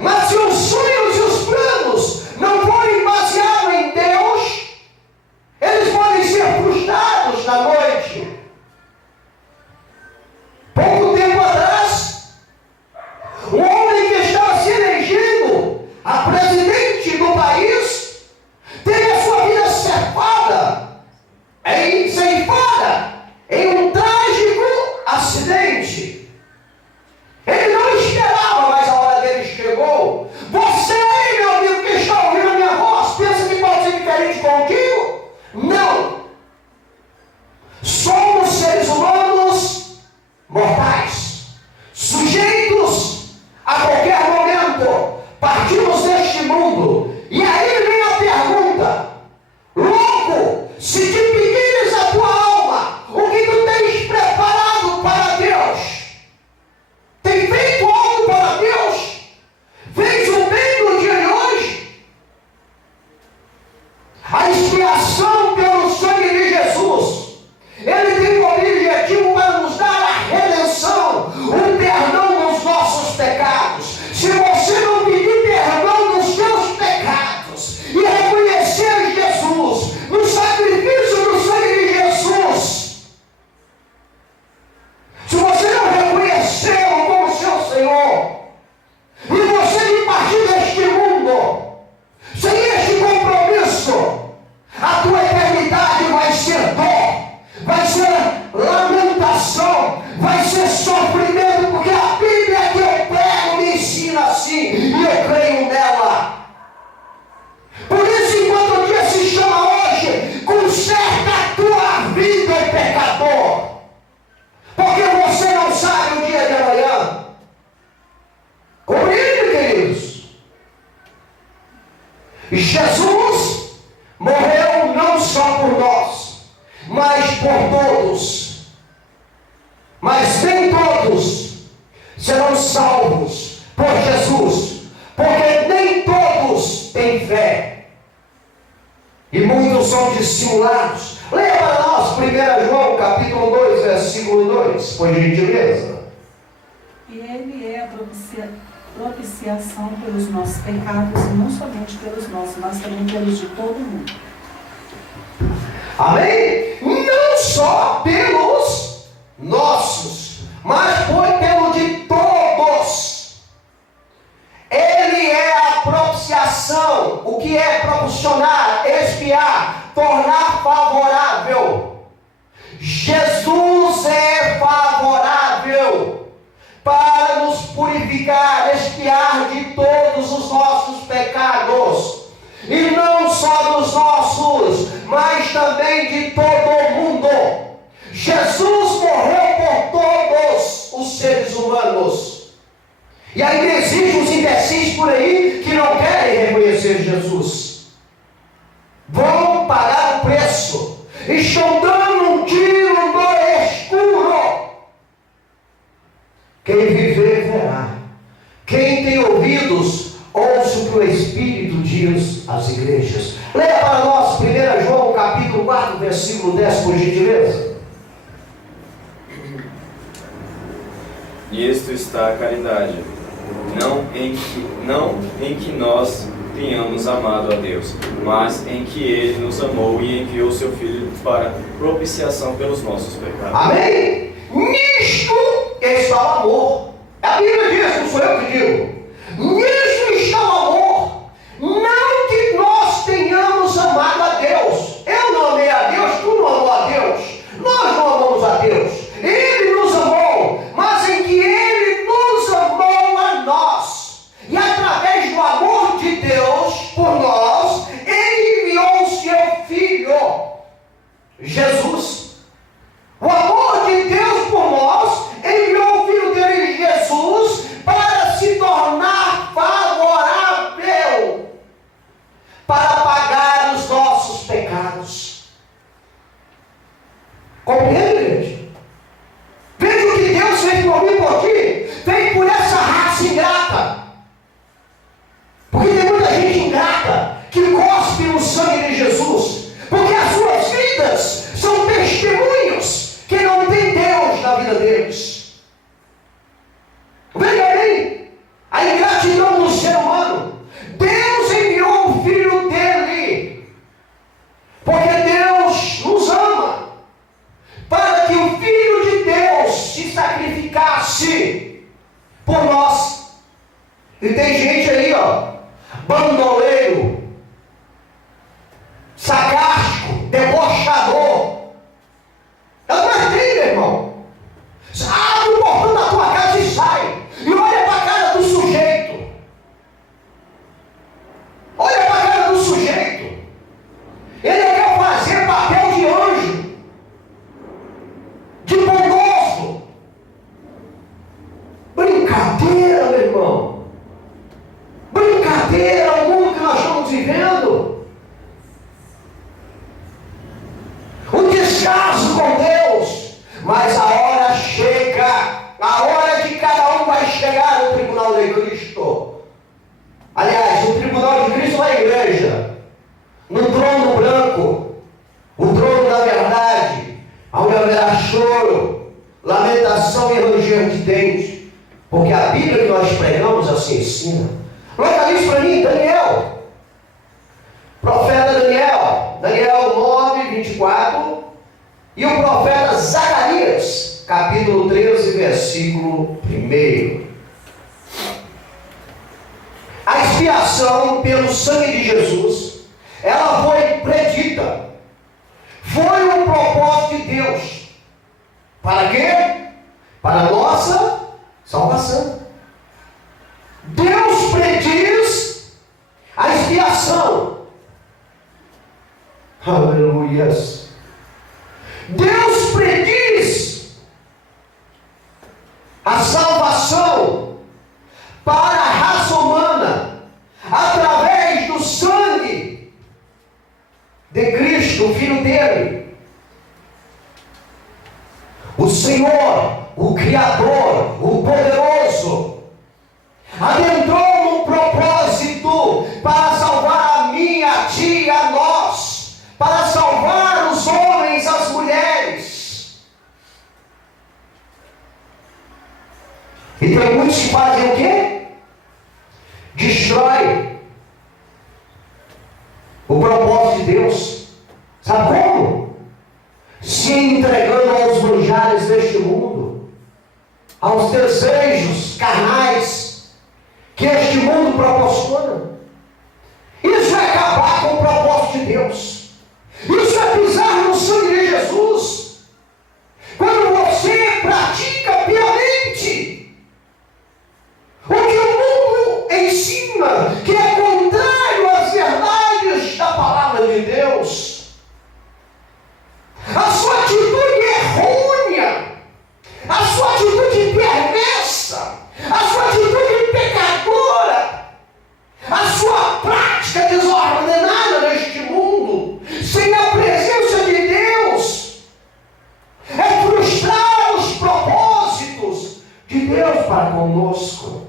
mas se os sonhos e os planos não forem baseados em Deus, eles podem ser frustrados na noite. Pouco tempo atrás, um homem que estava se elegendo a presidente do país teve a sua vida ceifada em um trágico acidente. Ele não esperava, mas a hora dele chegou. Você, meu amigo, que está ouvindo a minha voz, pensa que pode ser diferente contigo? Não. Somos seres humanos mortais, sujeitos a qualquer momento, partimos deste mundo. E aí vem a pergunta: louco, se te pedires a tua alma, o que tu tens preparado para Deus? Tem feito algo para Deus? Fez o bem no dia de hoje? A expiação pelo sangue de Jesus, ele tem o objetivo para nos dar a redenção, o perdão dos nossos pecados. Se você não pedir perdão dos seus pecados e reconhecer Jesus no sacrifício do sangue de Jesus, se você não reconhecê-lo como seu Senhor, e você de partir deste mundo sem este compromisso, a tua eternidade vai ser dor, vai ser lamentação, vai ser sofrimento, porque a Bíblia que eu prego me ensina assim, e eu creio nela. Por isso, enquanto o dia se chama hoje, conserta a tua vida, pecador, porque você não sabe o dia de amanhã. Compreende, queridos? Jesus morreu não só por nós, mas por todos. Mas nem todos serão salvos por Jesus, porque nem todos têm fé. E muitos são dissimulados. Leia para nós 1 João capítulo 2, versículo 2, por gentileza. E Ele é a propiciação pelos nossos pecados, e não somente pelos nossos, mas também pelos de todo mundo. Amém? Não só pelos nossos, mas foi pelo de todos. Ele é a propiciação. O que é propiciar? Expiar, tornar favorável. Jesus é favorável para nos purificar, expiar de todos os nossos pecados. E não só dos nossos, mas também de todo mundo. Jesus morreu por todos os seres humanos. E ainda existem uns imbecis por aí que não querem reconhecer Jesus. Vão pagar o preço. Estão dando um tiro no escuro. Quem viver, verá. Quem tem ouvidos, ouça o que o Espírito diz às igrejas. Leia para nós 1 João capítulo 4, versículo 10, por gentileza. Nisto está a caridade, não em que nós tenhamos amado a Deus, mas em que Ele nos amou e enviou seu Filho para propiciação pelos nossos pecados. Amém? Nisto está o amor. A Bíblia diz, não sou eu que digo. Nisto está o amor. Não que nós tenhamos amado a Deus. Eu não amei a Deus, tu não amou a Deus. Nós não amamos a Deus. Ele nos amou, mas em que Ele nos amou a nós. E através do amor de Deus por nós, Ele enviou o seu Filho, Jesus. O amor de Deus por nós, enviou o Filho dele, Jesus, para se tornar favorável, para pagar os nossos pecados. Compreende, igreja? Veja o que Deus fez por mim e por ti, fez por essa raça ingrata. Porque tem muita gente ingrata que cospe no sangue de Jesus, porque as suas vidas são testemunhos que não tem Deus na vida deles. Veja bem, a ingratidão do ser humano. Deus enviou o Filho dele, porque Deus nos ama, para que o Filho de Deus se sacrificasse por nós. E tem gente aí, bandoleiro, sarcástico, debochador. Eu não tenho, meu irmão. Abre o portão da tua casa e sai. E olha para a cara do sujeito. Olha para a cara do sujeito. Ele quer fazer papel de anjo, de bondoso. Brincadeira, meu irmão. Brincadeira, o mundo que nós estamos vivendo. O descaso com Deus. Mas a hora chega, a hora de cada um vai chegar no tribunal de Cristo. Aliás, o tribunal de Cristo é a igreja, no trono branco, o trono da verdade, onde haverá choro, lamentação e ranger de dentes, porque a Bíblia que nós pregamos assim ensina. Localize para mim, Daniel, profeta Daniel 9, 24, e o profeta Zacarias, capítulo 13, versículo 1. A expiação pelo sangue de Jesus, ela foi predita. Foi um propósito de Deus. Para quê? Para a nossa salvação. Deus prediz a expiação. Aleluias. Deus prediz a salvação para a raça humana através do sangue de Cristo, o Filho dele. O Senhor, o Criador, o Poderoso, adentrou num propósito para salvar a mim, a ti, a nós, para salvar os homens, as mulheres. E tem muitos que fazem o quê? Destrói o propósito de Deus. Sabe como? Se entregando aos manjares deste mundo, aos desejos carnais que este mundo proporciona. Isso é acabar com o propósito de Deus. Isso é pisar no sangue de Jesus. Quando você pratica piamente o que o mundo ensina, que é contrário às verdades da palavra de Deus, a sua atitude errônea, a sua atitude perversa, a sua atitude pecadora, a sua prática desordenada neste mundo, sem a presença de Deus, é frustrar os propósitos de Deus para conosco.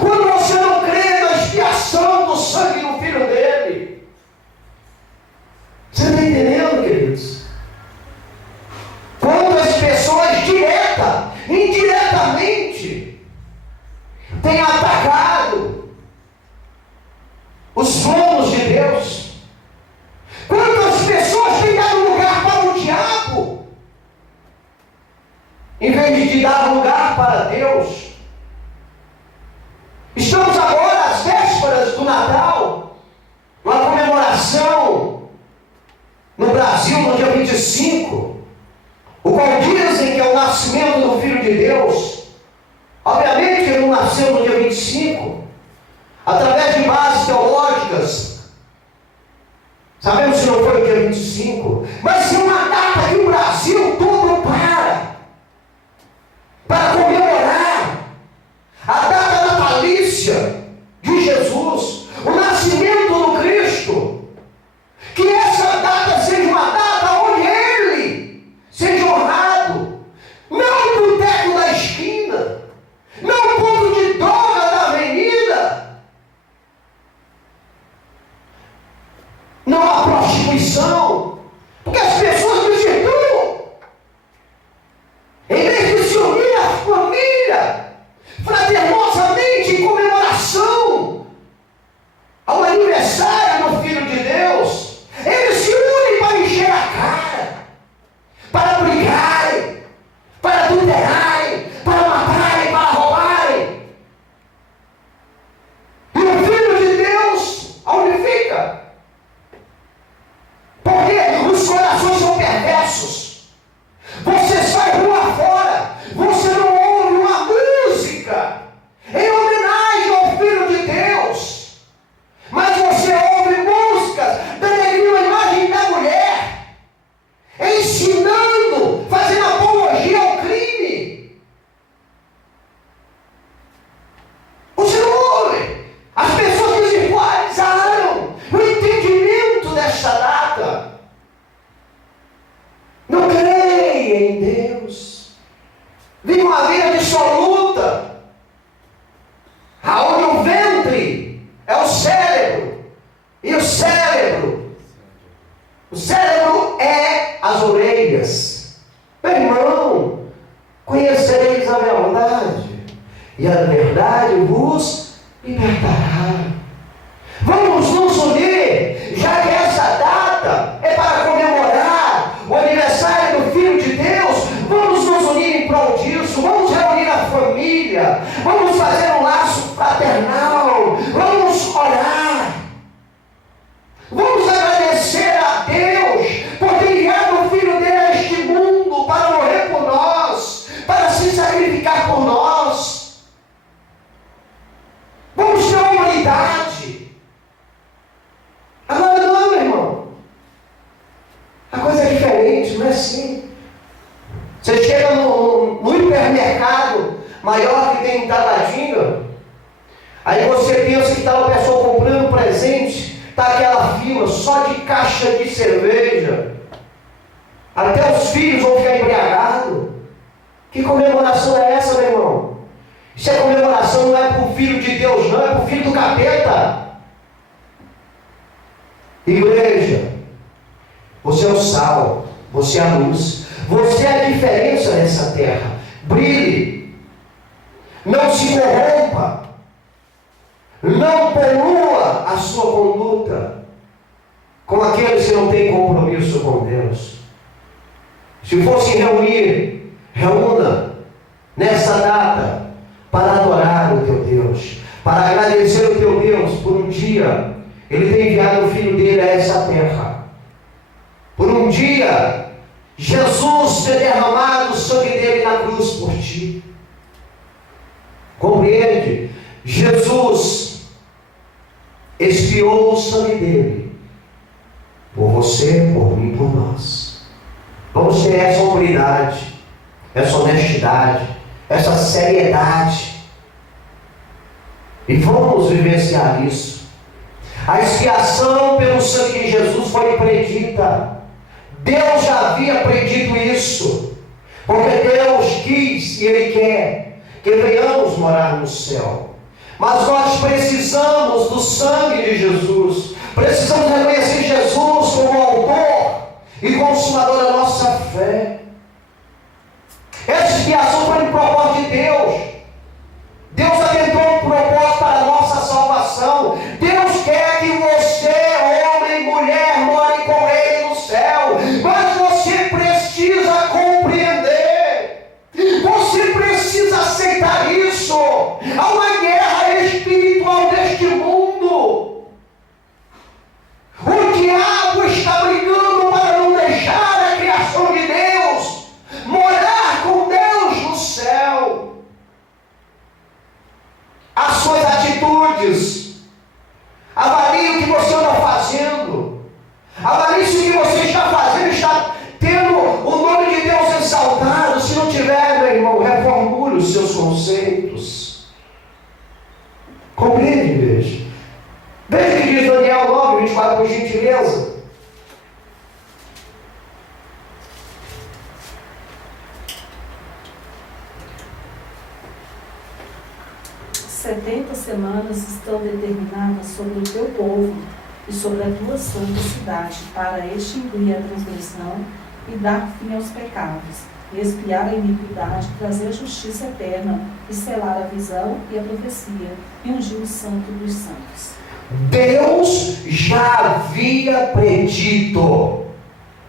Quando você não crê na expiação do sangue do Filho dele, você está entendendo, queridos? Quantas pessoas direta, indiretamente, têm atacado os planos de Deus? Quantas pessoas têm dado lugar para o diabo, em vez de dar lugar para Deus? Estamos agora às vésperas do Natal, uma comemoração no Brasil no dia 25, o qual dizem que é o nascimento do Filho de Deus. Obviamente ele não nasceu no dia 25, através de bases teológicas. Sabemos que não foi no dia 25, mas é uma data que o Brasil todo para comemorar a data natalícia de Jesus, o nascimento do Cristo. Que essa data seja uma data onde Ele seja honrado, não no boteco da esquina, não no ponto de droga da avenida, não a prostituição, porque as pessoas me situam, em vez de se unir à família, fraternosamente em comemoração ao aniversário do Filho de Deus, eles se unem para encher a cara, para brigarem, para adulterarem, para matarem, para roubarem. E o Filho de Deus aonde fica? Porque os corações são perversos. Você sai rua fora, você não ouve uma música em homenagem ao Filho de Deus, mas você ouve músicas denegrindo a imagem da mulher, ensinando, fazendo apologia ao crime. Você não ouve. As pessoas desigualizaram o entendimento desta data. Não creia em Deus. Vive uma vida dissoluta, aonde o ventre é o cérebro, e o cérebro é as orelhas. Meu irmão, conhecereis a verdade, e a verdade vos libertará. Vamos nos unir, já que essa data é para comemorar o aniversário do Filho de Deus. Vamos nos unir em prol disso, vamos reunir a família, vamos fazer um laço fraternal, vamos orar, vamos agradecer a Deus por ter enviado o Filho dele a este mundo para morrer por nós, para se sacrificar por nós. Vamos ter uma humanidade. Agora não, meu irmão. A coisa é diferente, não é assim. Você chega no hipermercado maior que tem em Taguatinga, aí você pensa que está uma pessoa comprando presente, está aquela fila só de caixa de cerveja. Até os filhos vão ficar embriagados. Que comemoração é essa, meu irmão? Isso é comemoração, não é para o Filho de Deus, não, é para o filho do capeta. Igreja, você é o sal, você é a luz, você é a diferença nessa terra. Brilhe, não se corrompa, não polua a sua conduta com aqueles que não têm compromisso com Deus. Se fosse reunir, reúna nessa data para adorar o teu Deus, para agradecer o teu Deus por um dia Ele tem enviado o Filho dele a essa terra. Por um dia Jesus ter derramado o sangue dele na cruz por ti. Compreende? Jesus expiou o sangue dele por você, por mim, por nós. Vamos ter essa hombridade, essa honestidade, essa seriedade, e vamos vivenciar isso. A expiação pelo sangue de Jesus foi predita. Deus já havia predito isso, porque Deus quis e Ele quer que venhamos morar no céu. Mas nós precisamos do sangue de Jesus, precisamos reconhecer Jesus como autor e consumador da nossa fé. Essa expiação foi um propósito de Deus. Deus atentou um propósito para a nossa salvação. Deus quer que você, homem e mulher, more com Ele no céu. Mas você precisa compreender. Você precisa aceitar isso. Há uma guerra espiritual neste mundo. O diabo está brigando para não deixar a criação de Deus morar com Deus no céu. As suas atitudes, avalie o que você anda fazendo, avalie se o que você está fazendo está tendo o nome de Deus exaltado. Se não tiver, meu irmão, reformule os seus conceitos. Compreende, igreja? Veja o que diz Daniel 9, 24, por gentileza. "70 semanas estão determinadas sobre o teu povo e sobre a tua santa cidade, para extinguir a transgressão e dar fim aos pecados, expiar a iniquidade, trazer justiça eterna, e selar a visão e a profecia, e ungir o santo dos santos." Deus já havia predito.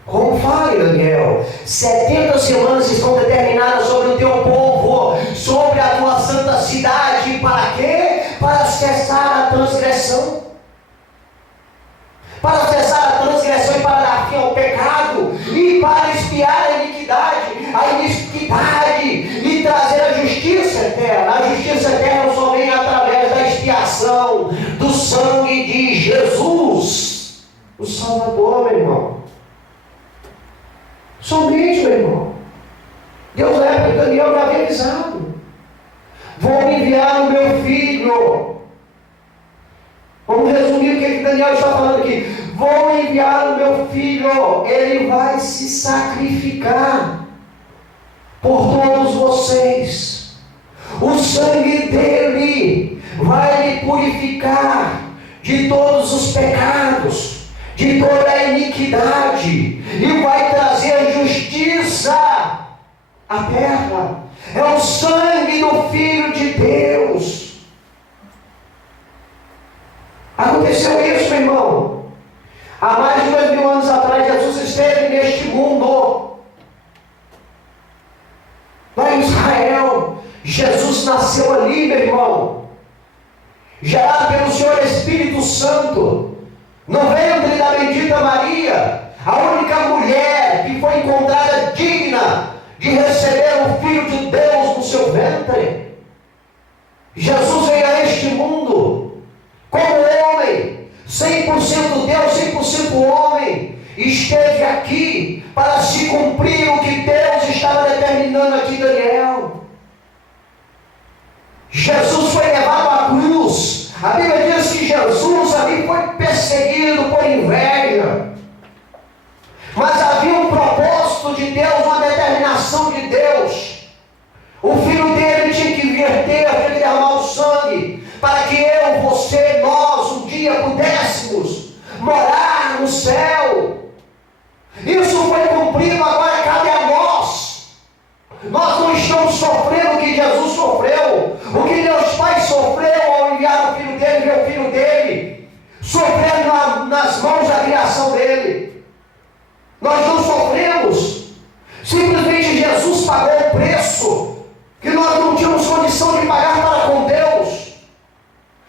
Como fala Daniel, 70 semanas estão determinadas sobre o teu povo, sobre a tua santa cidade. Para quê? Para cessar a transgressão. Para cessar a transgressão e para dar fim ao pecado. E para expiar a iniquidade e trazer a justiça eterna. A justiça eterna só vem através da expiação do sangue de Jesus, o Salvador, meu irmão. Somente, meu irmão. Deus, na época de Daniel, já havia avisado: vou enviar o meu filho. Vamos resumir o que Daniel está falando aqui. Vou enviar o meu filho. Ele vai se sacrificar por todos vocês. O sangue dele vai lhe purificar de todos os pecados, de toda a iniquidade, e vai trazer justiça à terra. É o sangue do Filho de Deus. Aconteceu isso, meu irmão. Há mais de 2000 anos atrás, Jesus esteve neste mundo. Lá em Israel, Jesus nasceu ali, meu irmão, gerado pelo Senhor Espírito Santo, no ventre da bendita Maria, a única mulher que foi encontrada digna de receber o Filho de Deus no seu ventre. Jesus veio a este mundo como homem, 100% Deus, 100% homem. Esteve aqui para se cumprir o que Deus estava determinando aqui em Daniel. Jesus foi levado à cruz. A Bíblia diz que Jesus ali foi perseguido por inveja. Mas havia um propósito de Deus, uma determinação de Deus. O filho dele tinha que verter, tinha que derramar o sangue, para que eu, você, nós, um dia pudéssemos morar no céu. Isso foi cumprido, agora cabe a nós. Nós não estamos sofrendo o que Jesus sofreu, o que Deus Pai sofreu ao enviar o filho dele, ver o filho dele sofrendo nas mãos da criação dele. Nós não sofremos. Simplesmente Jesus pagou o preço que nós não tínhamos condição de pagar para com Deus.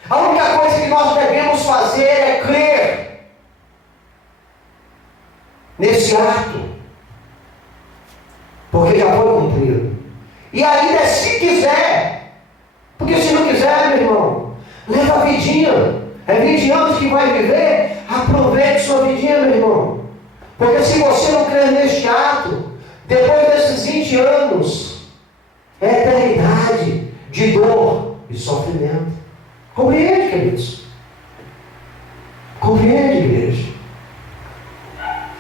A única coisa que nós devemos fazer é crer nesse ato, porque já foi cumprido. E ainda se quiser, porque se não quiser, meu irmão, leva a vidinha. É 20 anos que vai viver, aproveite sua vidinha, meu irmão. Porque se você não crer neste ato, depois desses 20 anos, é eternidade de dor e sofrimento. Compreende, queridos? Compreende, igreja?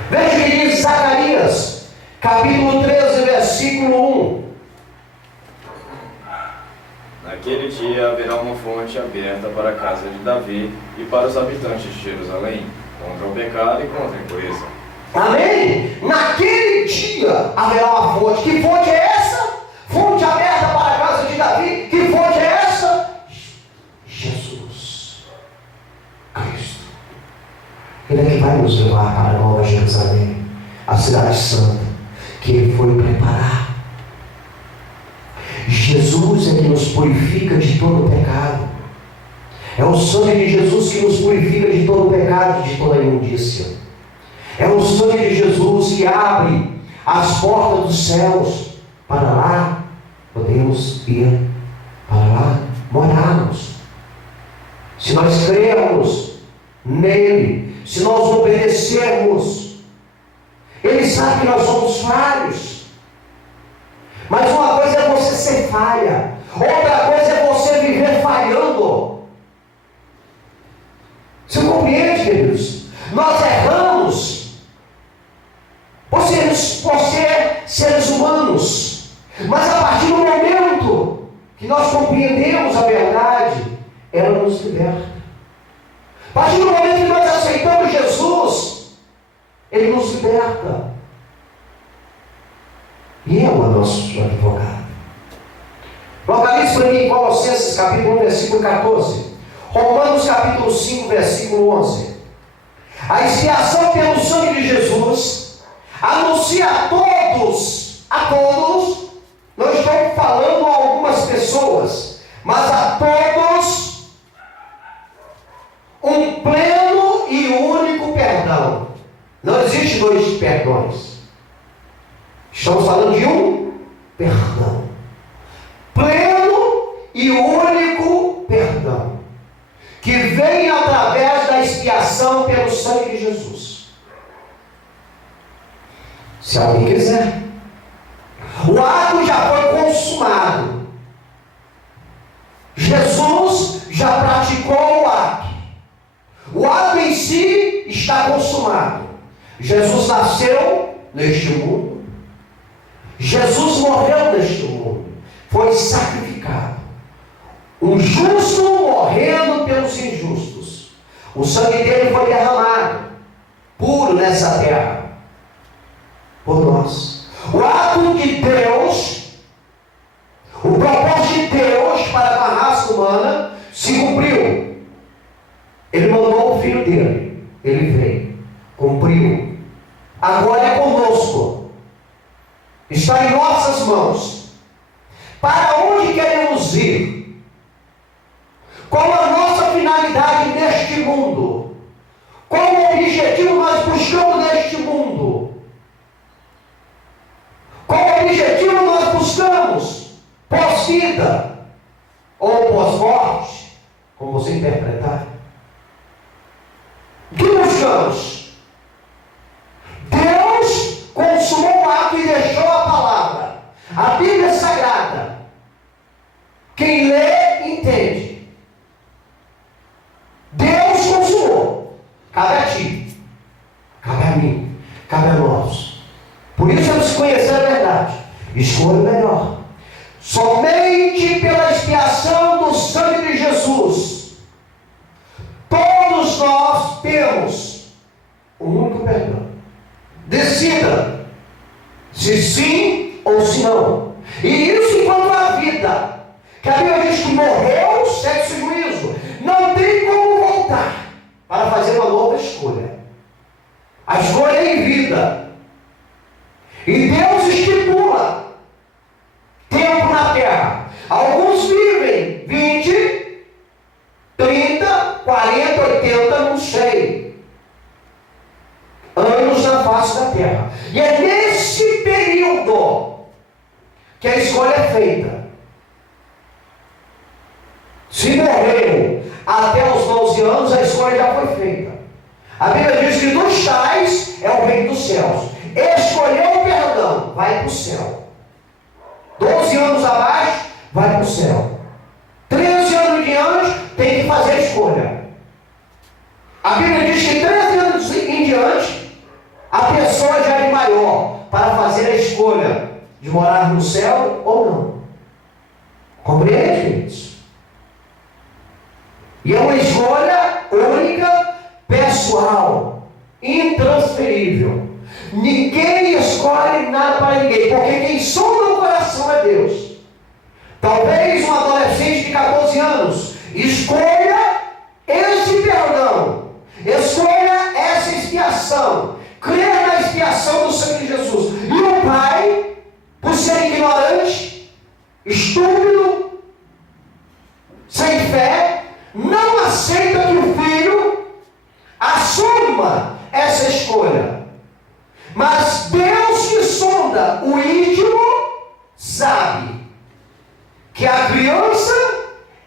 Veja o que diz Zacarias, capítulo 13, versículo 1. Naquele dia haverá uma fonte aberta para a casa de Davi e para os habitantes de Jerusalém, contra o pecado e contra a impureza. Amém? Naquele dia haverá uma fonte. Que fonte é essa? Fonte aberta para a casa de Davi. Que fonte é essa? Jesus Cristo. Ele é que vai nos levar para a Nova Jerusalém, a cidade santa, que Ele foi preparar. Jesus é que nos purifica de todo o pecado. É o sangue de Jesus que nos purifica de todo o pecado, de toda a imundícia. É o sangue de Jesus que abre as portas dos céus. Para lá podemos ir, para lá morarmos. Se nós crermos nele, se nós obedecermos, Ele sabe que nós somos falhos. Mas uma coisa é você ser falha, outra coisa é você viver falhando. Você compreende, queridos? Nós erramos por ser seres humanos, mas a partir do momento que nós compreendemos a verdade, ela nos liberta. A partir do momento que nós aceitamos Jesus, Ele nos liberta. E é o nosso advogado. Localize para mim em Colossenses capítulo 1, versículo 14. Romanos capítulo 5, versículo 11. A expiação pelo sangue de Jesus anuncia a todos, não estou falando a algumas pessoas, mas a todos, um pleno e único perdão. Não existe dois perdões. Estamos falando de um perdão. Pleno e único perdão. Que vem através da expiação pelo sangue de Jesus. Se alguém quiser. O ato já foi consumado. Jesus já praticou o ato. O ato em si está consumado. Jesus nasceu neste mundo. Jesus morreu neste mundo. Foi sacrificado. Um justo morrendo pelos injustos. O sangue dele foi derramado, puro nessa terra, por nós. O ato de Deus, o propósito de Deus para com a raça humana se cumpriu. Ele mandou o filho dele. Ele veio, cumpriu. Agora é conosco. Está em nossas mãos. Para onde queremos ir? Qual a nossa finalidade neste mundo? Qual o objetivo nós buscamos neste mundo? Qual o objetivo nós buscamos? Pós-vida ou pós-morte? Como você interpretar? O que buscamos? Deus consumou o ato e deixou a palavra. A Bíblia Sagrada. Quem lê, entende. Deus consumou. Cabe a ti. Cabe a mim. Cabe a nós. Por isso temos que conhecer a verdade. Escolha o melhor. Somente pela expiação do sangue de Jesus, todos nós temos um único perdão. Decida se sim ou se não. E isso enquanto a vida, que a Bíblia diz que morreu, sexo e juízo, não tem como voltar para fazer uma nova escolha. A escolha é em vida. E Deus estipula tempo na terra. Alguns vivem 20, 30, 40, 80, não sei, anos na face da terra. E é nesse período que a escolha é feita. Se morreu até os 12 anos, a escolha já foi feita. A Bíblia diz que dos tais é o reino dos céus. Escolheu o perdão, vai para o céu. 12 anos abaixo, vai para o céu. 13 anos em diante, tem que fazer a escolha. A Bíblia diz que 13 anos em diante, a pessoa já é maior para fazer a escolha de morar no céu ou não. Compreende isso? E é uma escolha única, pessoal, intransferível. Ninguém escolhe nada para ninguém, porque quem sonda o coração é Deus. Talvez um adolescente de 14 anos escolha esse perdão, escolha essa expiação, crer na expiação do sangue de Jesus. E o pai, por ser ignorante, estúpido, sem fé, não aceita que o filho assuma essa escolha. Mas Deus que sonda o íntimo sabe que a criança,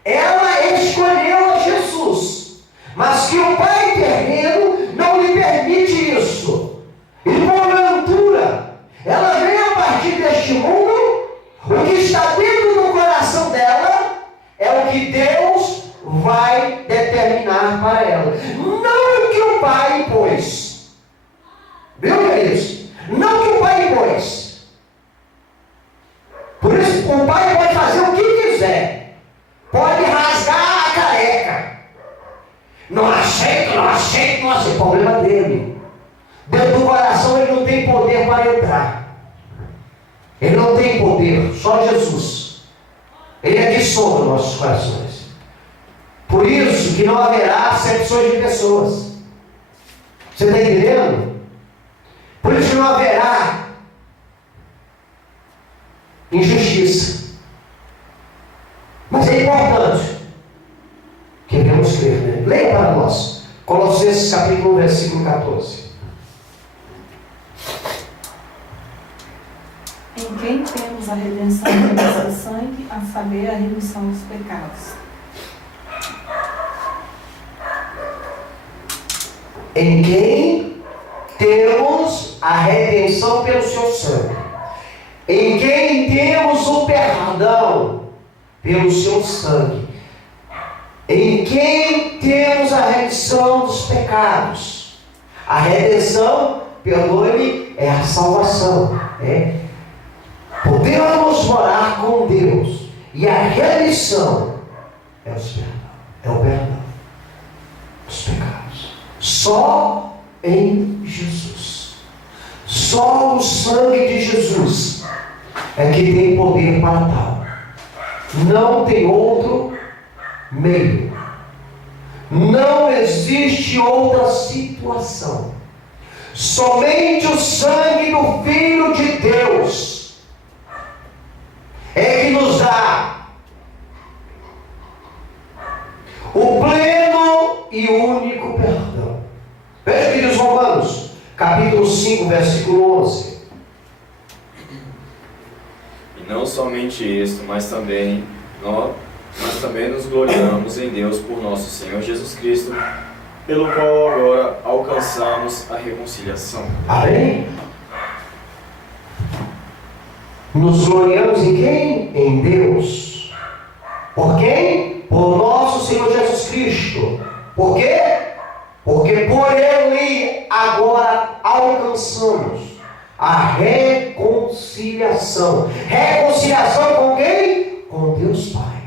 ela escolheu a Jesus, mas que o pai terreno não lhe permite isso. E porventura, ela vem a partir deste mundo, o que está dentro do coração dela é o que Deus vai determinar para ela. Não o que o pai impôs. Viu, queridos? Não o que o pai impôs. Por isso, o pai pode fazer o que quiser. Pode rasgar a careca. Não aceito. O problema dele. Dentro do coração ele não tem poder para entrar. Ele não tem poder, só Jesus. Ele é que sonda nossos corações. Por isso que não haverá acepções de pessoas. Você está entendendo? Por isso que não haverá injustiça. Mas é importante que devemos crer, né? Leia para nós Colossenses capítulo 1, versículo 14. Em quem temos a redenção pelo seu sangue, a saber, a remissão dos pecados. Em quem temos a redenção pelo seu sangue. Em quem temos o perdão pelo seu sangue. Em quem temos a remissão dos pecados. A redenção, perdoe-me, é a salvação. Podemos morar com Deus. E a remissão é o perdão dos pecados. Só em Jesus. Só o sangue de Jesus é que tem poder para tal. Não tem outro meio. Não existe outra situação. Somente o sangue do Filho de Deus é que nos dá o pleno e único perdão. Veja o que diz Romanos, capítulo 5, versículo 11. E não somente isto, mas também nos gloriamos em Deus por nosso Senhor Jesus Cristo, pelo qual agora alcançamos a reconciliação. Amém? Nos gloriamos em quem? Em Deus. Por quem? Por nosso Senhor Jesus Cristo. Por quê? Porque por Ele agora alcançamos a reconciliação. Reconciliação com quem? com Deus Pai.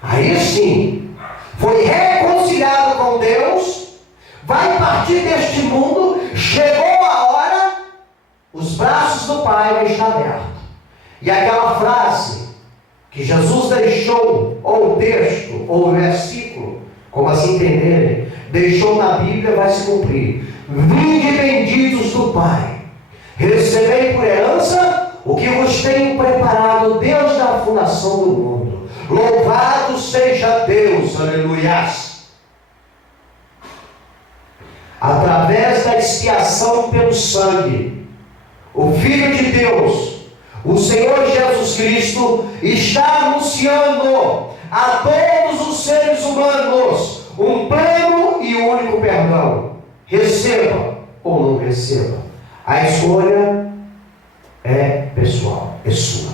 Aí sim, foi reconciliado com Deus, vai partir deste mundo, chegou a hora, os braços do Pai vão estar abertos. E aquela frase que Jesus deixou, ou o texto, ou o versículo, como assim entenderem, deixou na Bíblia, vai se cumprir. Vinde benditos do Pai, recebei por herança o que vos tenho preparado, Deus da fundação do mundo. Louvado seja Deus, aleluias. Através da expiação pelo sangue, o Filho de Deus, o Senhor Jesus Cristo, está anunciando a todos os seres humanos um pleno e único perdão. Receba ou não receba. A escolha é pessoal, é sua.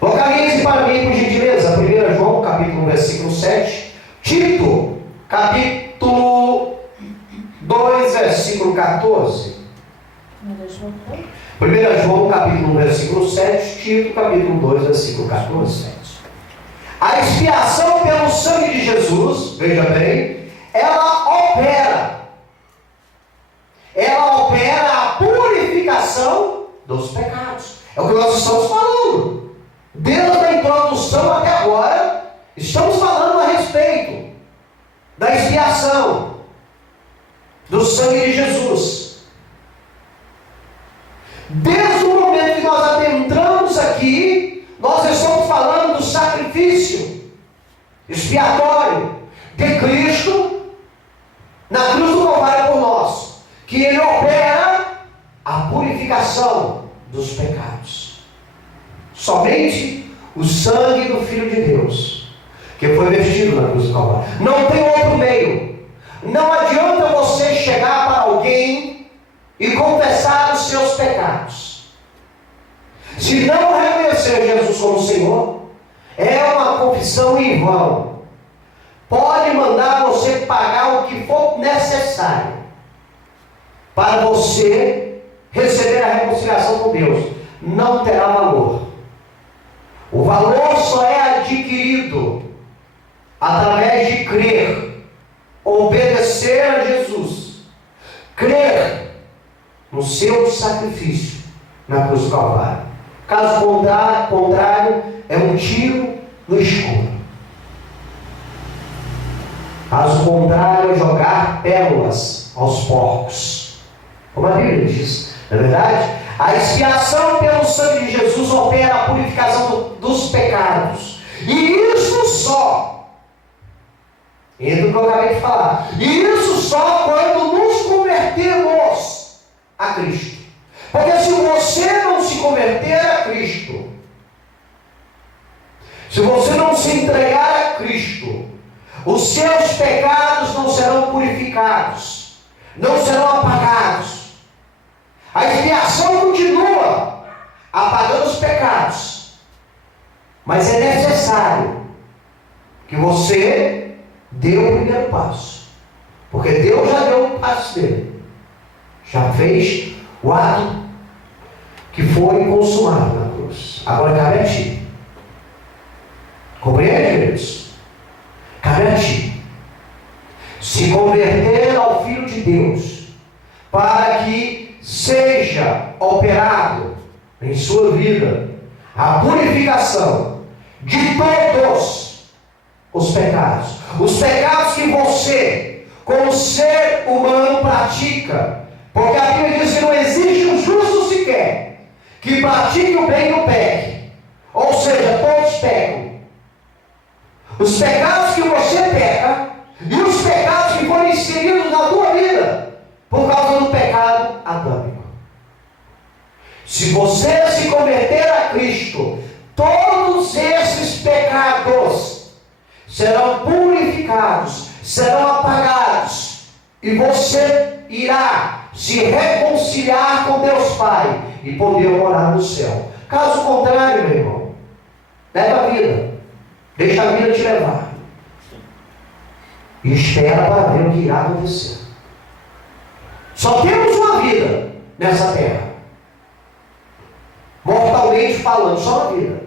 Localize para mim, por gentileza, 1 João, capítulo 1, versículo 7. Tito, capítulo 2, versículo 14. 1 João, capítulo 1, versículo 7. Tito, capítulo 2, versículo 14. A expiação pelo sangue de Jesus, veja bem, ela opera a purificação dos pecados. É o que nós estamos falando. Desde a introdução até agora, estamos falando a respeito da expiação do sangue de Jesus. Desde o momento que nós adentramos aqui, nós estamos falando do sacrifício expiatório de Cristo na cruz do Calvário por nós, que Ele opera a purificação dos pecados. Somente o sangue do Filho de Deus, que foi vestido na cruz do Calvário. Não tem outro meio. Não adianta você chegar para alguém e confessar os seus pecados. Se não reconhecer Jesus como Senhor, é uma confissão em vão. Pode mandar você pagar o que for necessário para você receber a reconciliação com Deus. Não terá valor. O valor só é adquirido através de crer, obedecer a Jesus, crer no seu sacrifício na cruz do Calvário. Caso contrário, é um tiro no escuro. Caso contrário, é jogar pérolas aos porcos. Como a Bíblia diz, não é verdade? A expiação pelo sangue de Jesus opera a purificação dos pecados. E isso só, entre o que eu acabei de falar, e isso só quando nos convertermos a Cristo. Porque se você não se converter a Cristo, se você não se entregar a Cristo, os seus pecados não serão purificados, não serão apagados. A expiação continua apagando os pecados, mas é necessário que você dê o primeiro passo, porque Deus já deu o passo dele, já fez o ato que foi consumado na cruz. Agora cabe a ti. Compreende, queridos? Cabe a ti se converter ao Filho de Deus, para que seja operado em sua vida a purificação de todos os pecados. Os pecados que você, como ser humano, pratica. Porque a Bíblia diz que não existe um justo sequer que pratique o bem e o peque. Ou seja, todos pecam. Os pecados que você peca e os pecados que foram inseridos na tua vida por causa do pecado adâmico. Se você se converter a Cristo, todos esses pecados serão purificados, serão apagados, e você irá se reconciliar com Deus Pai e poder morar no céu. Caso contrário, meu irmão, leva a vida, deixa a vida te levar e espera para ver o que irá acontecer. Só temos uma vida nessa terra, mortalmente falando, só uma vida.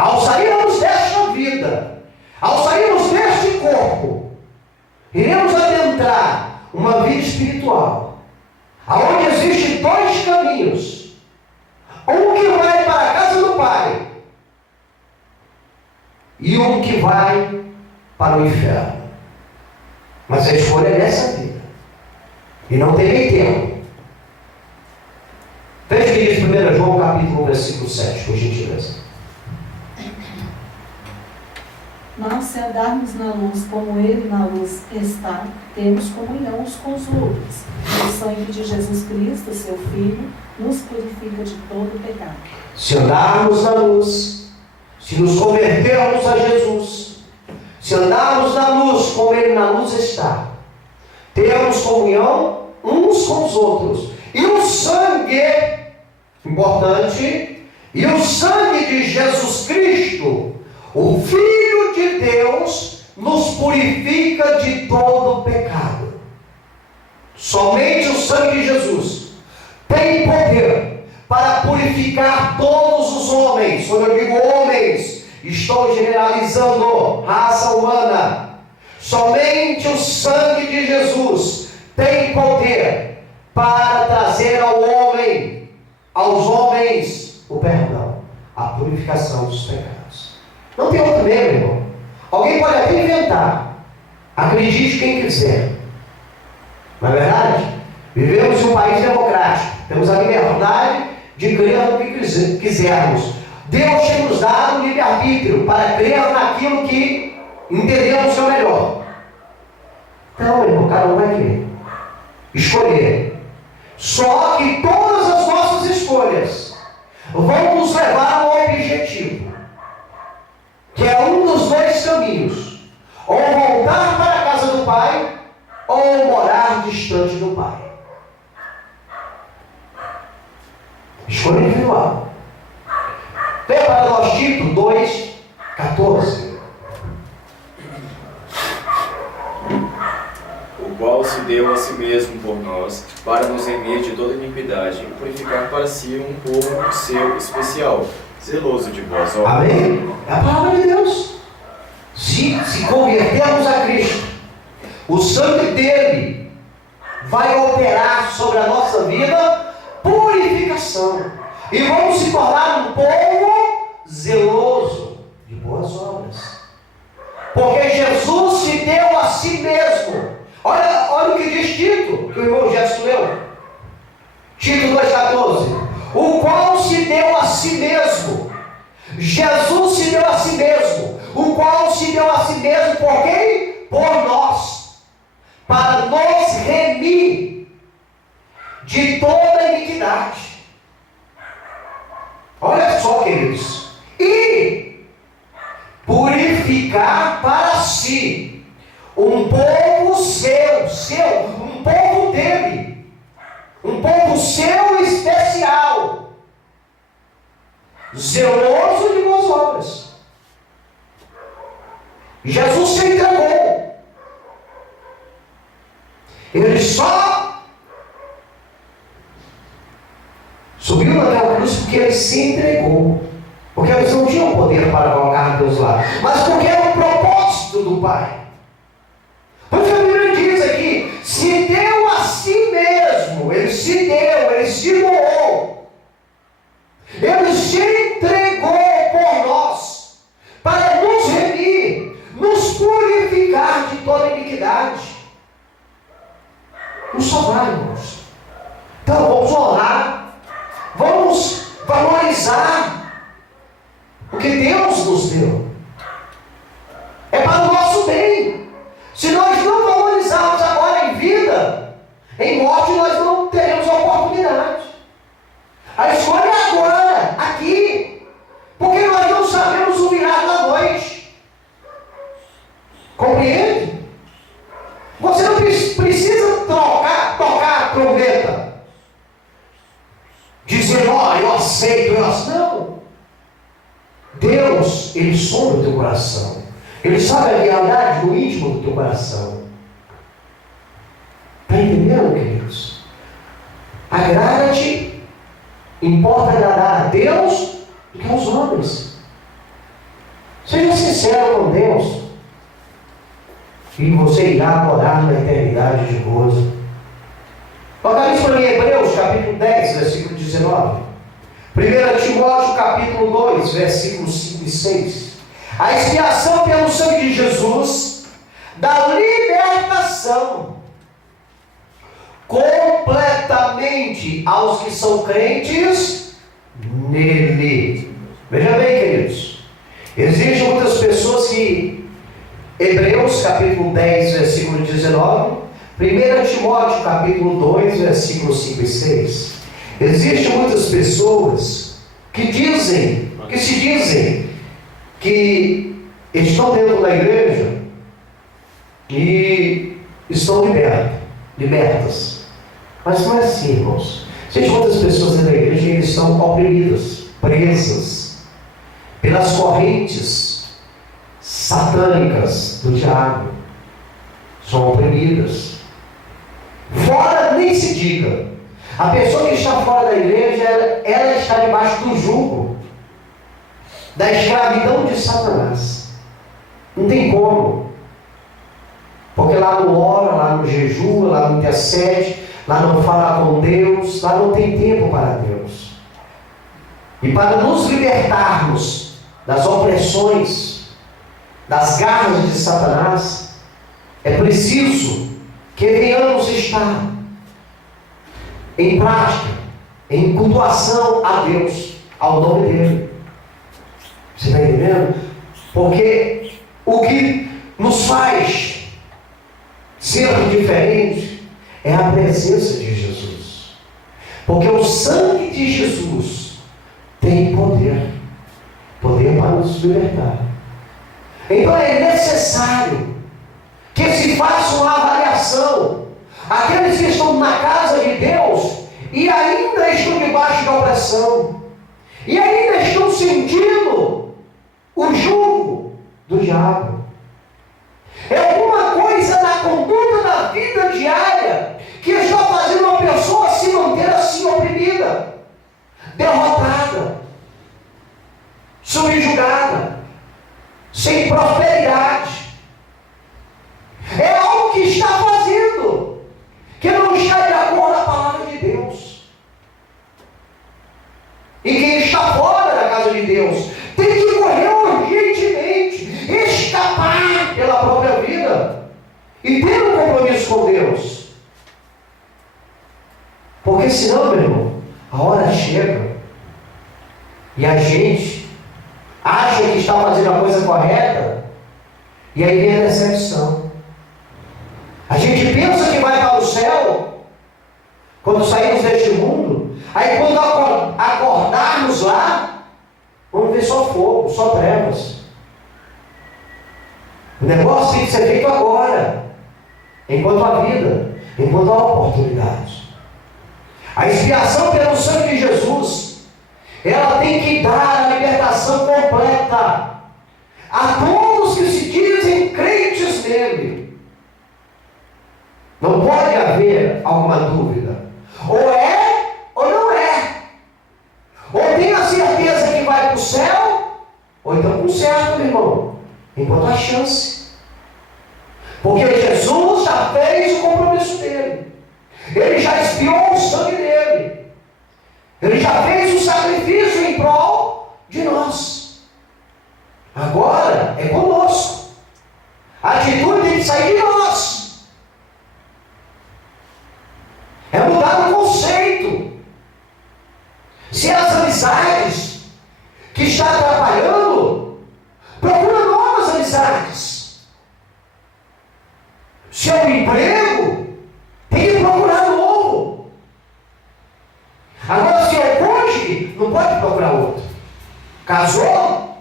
Ao sairmos desta vida, ao sairmos deste corpo, iremos adentrar uma vida espiritual, aonde existem dois caminhos. Um que vai para a casa do Pai e um que vai para o inferno. Mas a escolha é nessa vida. E não tem meio termo. Veja o que diz 1 João capítulo 1, versículo 7, por gentileza. Nós, se andarmos na luz como Ele na luz está, temos comunhão uns com os outros. E o sangue de Jesus Cristo, seu Filho, nos purifica de todo pecado. Se andarmos na luz, se nos convertermos a Jesus, se andarmos na luz como Ele na luz está, temos comunhão uns com os outros. E o sangue, importante, e o sangue de Jesus Cristo, o Filho de Deus, nos purifica de todo pecado. Somente o sangue de Jesus tem poder para purificar todos os homens. Quando eu digo homens, estou generalizando raça humana. Somente o sangue de Jesus tem poder para trazer ao homem, aos homens, o perdão, a purificação dos pecados. Não tem outro meio, irmão. Alguém pode até inventar. Acredite quem quiser. Não é verdade? Vivemos em um país democrático. Temos a liberdade de crer no que quisermos. Deus tem nos dado o livre-arbítrio para crer naquilo que entendemos ser o melhor. Então, irmão, cada um vai querer escolher. Só que todas as nossas escolhas vão nos levar ao objetivo, que é um dos dois caminhos: ou voltar para a casa do Pai, ou morar distante do Pai. Escolha individual. Vem para nós Tito 2,14. O qual se deu a si mesmo por nós, para nos remir de toda iniquidade e purificar para si um povo seu especial, zeloso de boas obras. Amém? É a palavra de Deus. Se convertermos a Cristo, o sangue dele vai operar sobre a nossa vida purificação. E vamos se tornar um povo zeloso de boas obras. Porque Jesus se deu a si mesmo. Olha o que diz Tito, que o irmão Jefferson leu. Tito 2,14. O qual se deu a si mesmo. Jesus se deu a si mesmo. O qual se deu a si mesmo por quem? Por nós. Para nos remir de toda iniquidade. Olha só, queridos. E purificar para si um povo seu, um povo dele, um povo seu especial, zeloso de boas obras. Jesus se entregou. Ele só subiu naquela cruz porque ele se entregou. Porque eles não tinham poder para colocar Deus lá, mas porque era o propósito do Pai. Por isso a Bíblia diz aqui: se deu a si mesmo, ele se deu, ele se doou, ele se entregou por nós, para nos remir, nos purificar de toda iniquidade. Não só vai, irmãos. Então vamos orar, vamos valorizar o que Deus nos deu. É para o nosso bem. Se nós não valorizarmos agora em vida, em morte nós não teremos a oportunidade. A escolha é agora, aqui, porque nós não sabemos o virar da noite. Compreende? Você não precisa tocar a trombeta, dizendo: ó, eu aceito, não. Deus, Ele sonda o teu coração. Ele sabe a verdade no íntimo do teu coração. Está entendendo, queridos? Agrada-te, importa agradar a Deus do que aos homens. Seja sincero com Deus. E você irá morar na eternidade de gozo. Localize para mim Hebreus, capítulo 10, versículo 19. 1 Timóteo, capítulo 2, versículos 5 e 6. A expiação pelo sangue de Jesus da libertação completamente aos que são crentes nele. Veja bem, queridos. Existem muitas pessoas que, Hebreus capítulo 10, versículo 19, 1 Timóteo capítulo 2, versículos 5 e 6. Existem muitas pessoas que se dizem que estão dentro da igreja e estão libertas. Mas não é assim, irmãos. Existem muitas pessoas dentro da igreja e estão oprimidas, presas pelas correntes satânicas do diabo. São oprimidas. Fora nem se diga. A pessoa que está fora da igreja, ela está debaixo do jugo da escravidão de Satanás. Não tem como. Porque lá não ora, lá não jejua, lá não intercede, lá não fala com Deus, lá não tem tempo para Deus. E para nos libertarmos das opressões, das garras de Satanás, é preciso que venhamos estar em prática, em cultuação a Deus, ao nome dele. Você está entendendo? Porque o que nos faz ser diferente é a presença de Jesus. Porque o sangue de Jesus tem poder para nos libertar. Então é necessário que se faça uma avaliação. Aqueles que estão na casa de Deus e ainda estão debaixo da opressão, e ainda estão sentindo o jugo do diabo. É alguma coisa na conduta da vida diária que está fazendo uma pessoa se manter assim oprimida, derrotada, subjugada, sem prosperidade. É algo que está fazendo, que não está de acordo com a palavra de Deus. E quem está fora da casa de Deus tem que correr urgentemente, escapar pela própria vida e ter um compromisso com Deus. Porque senão, meu irmão, a hora chega e a gente acha que está fazendo a coisa correta e aí vem a decepção. A gente pensa que vai para o céu quando saímos deste mundo, aí quando acordarmos lá, vamos ver só fogo, só trevas. O negócio tem que ser feito agora, enquanto há vida, enquanto há oportunidade. A expiação pelo sangue de Jesus, ela tem que dar a libertação completa a todos que se dizem crentes nele. Não pode haver alguma dúvida. Ou é ou não é. Ou tem a certeza que vai para o céu, ou então conserta, meu irmão, enquanto há chance. Porque Jesus já fez o compromisso dele. Ele já expiou o sangue dele. Ele já fez o sacrifício em prol de nós. Agora é conosco. A atitude tem que sair de nós. É mudar o conceito. Se as amizades que está atrapalhando, procura novas amizades. Se é um emprego, tem que procurar novo. Agora, se é o cônjuge, não pode procurar outro. Casou?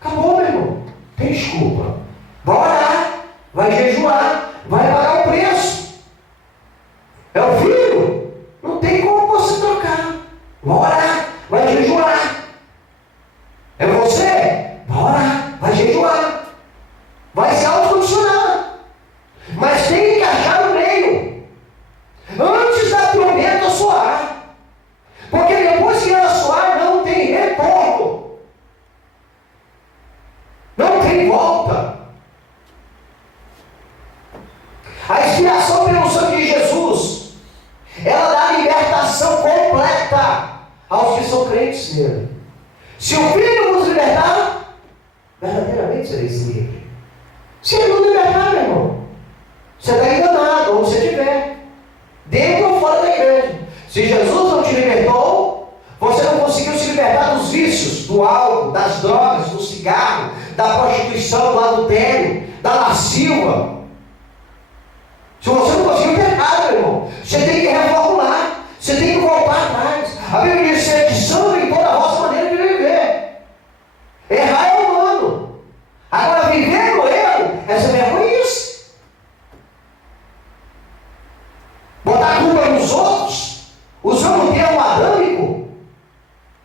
Acabou, meu irmão. Tem desculpa. Vai orar, vai jejuar, vai pagar o preço. É o filho? Não tem como você trocar. Vai orar, vai jejuar. É você? Vai orar, vai jejuar. Vai se autocondicionar. Mas tem que achar o meio. Antes da trombeta soar. Porque depois que ela soar, não tem retorno. Não aos que são crentes nele. Se o Filho vos libertar, verdadeiramente sereis livres. Se ele não libertar, meu irmão, você está enganado, onde você estiver, dentro ou fora da igreja. Se Jesus não te libertou, você não conseguiu se libertar dos vícios, do álcool, das drogas, do cigarro, da prostituição, do adultério, da lascívia. Se você não conseguiu, é errado, meu irmão. Você tem que reformular, você tem que voltar atrás. A Bíblia diz: ser santo em toda a vossa maneira de viver. Errar é humano. Agora, viver no erro é ser vergonhice. Botar a culpa nos outros, usando o termo adâmico.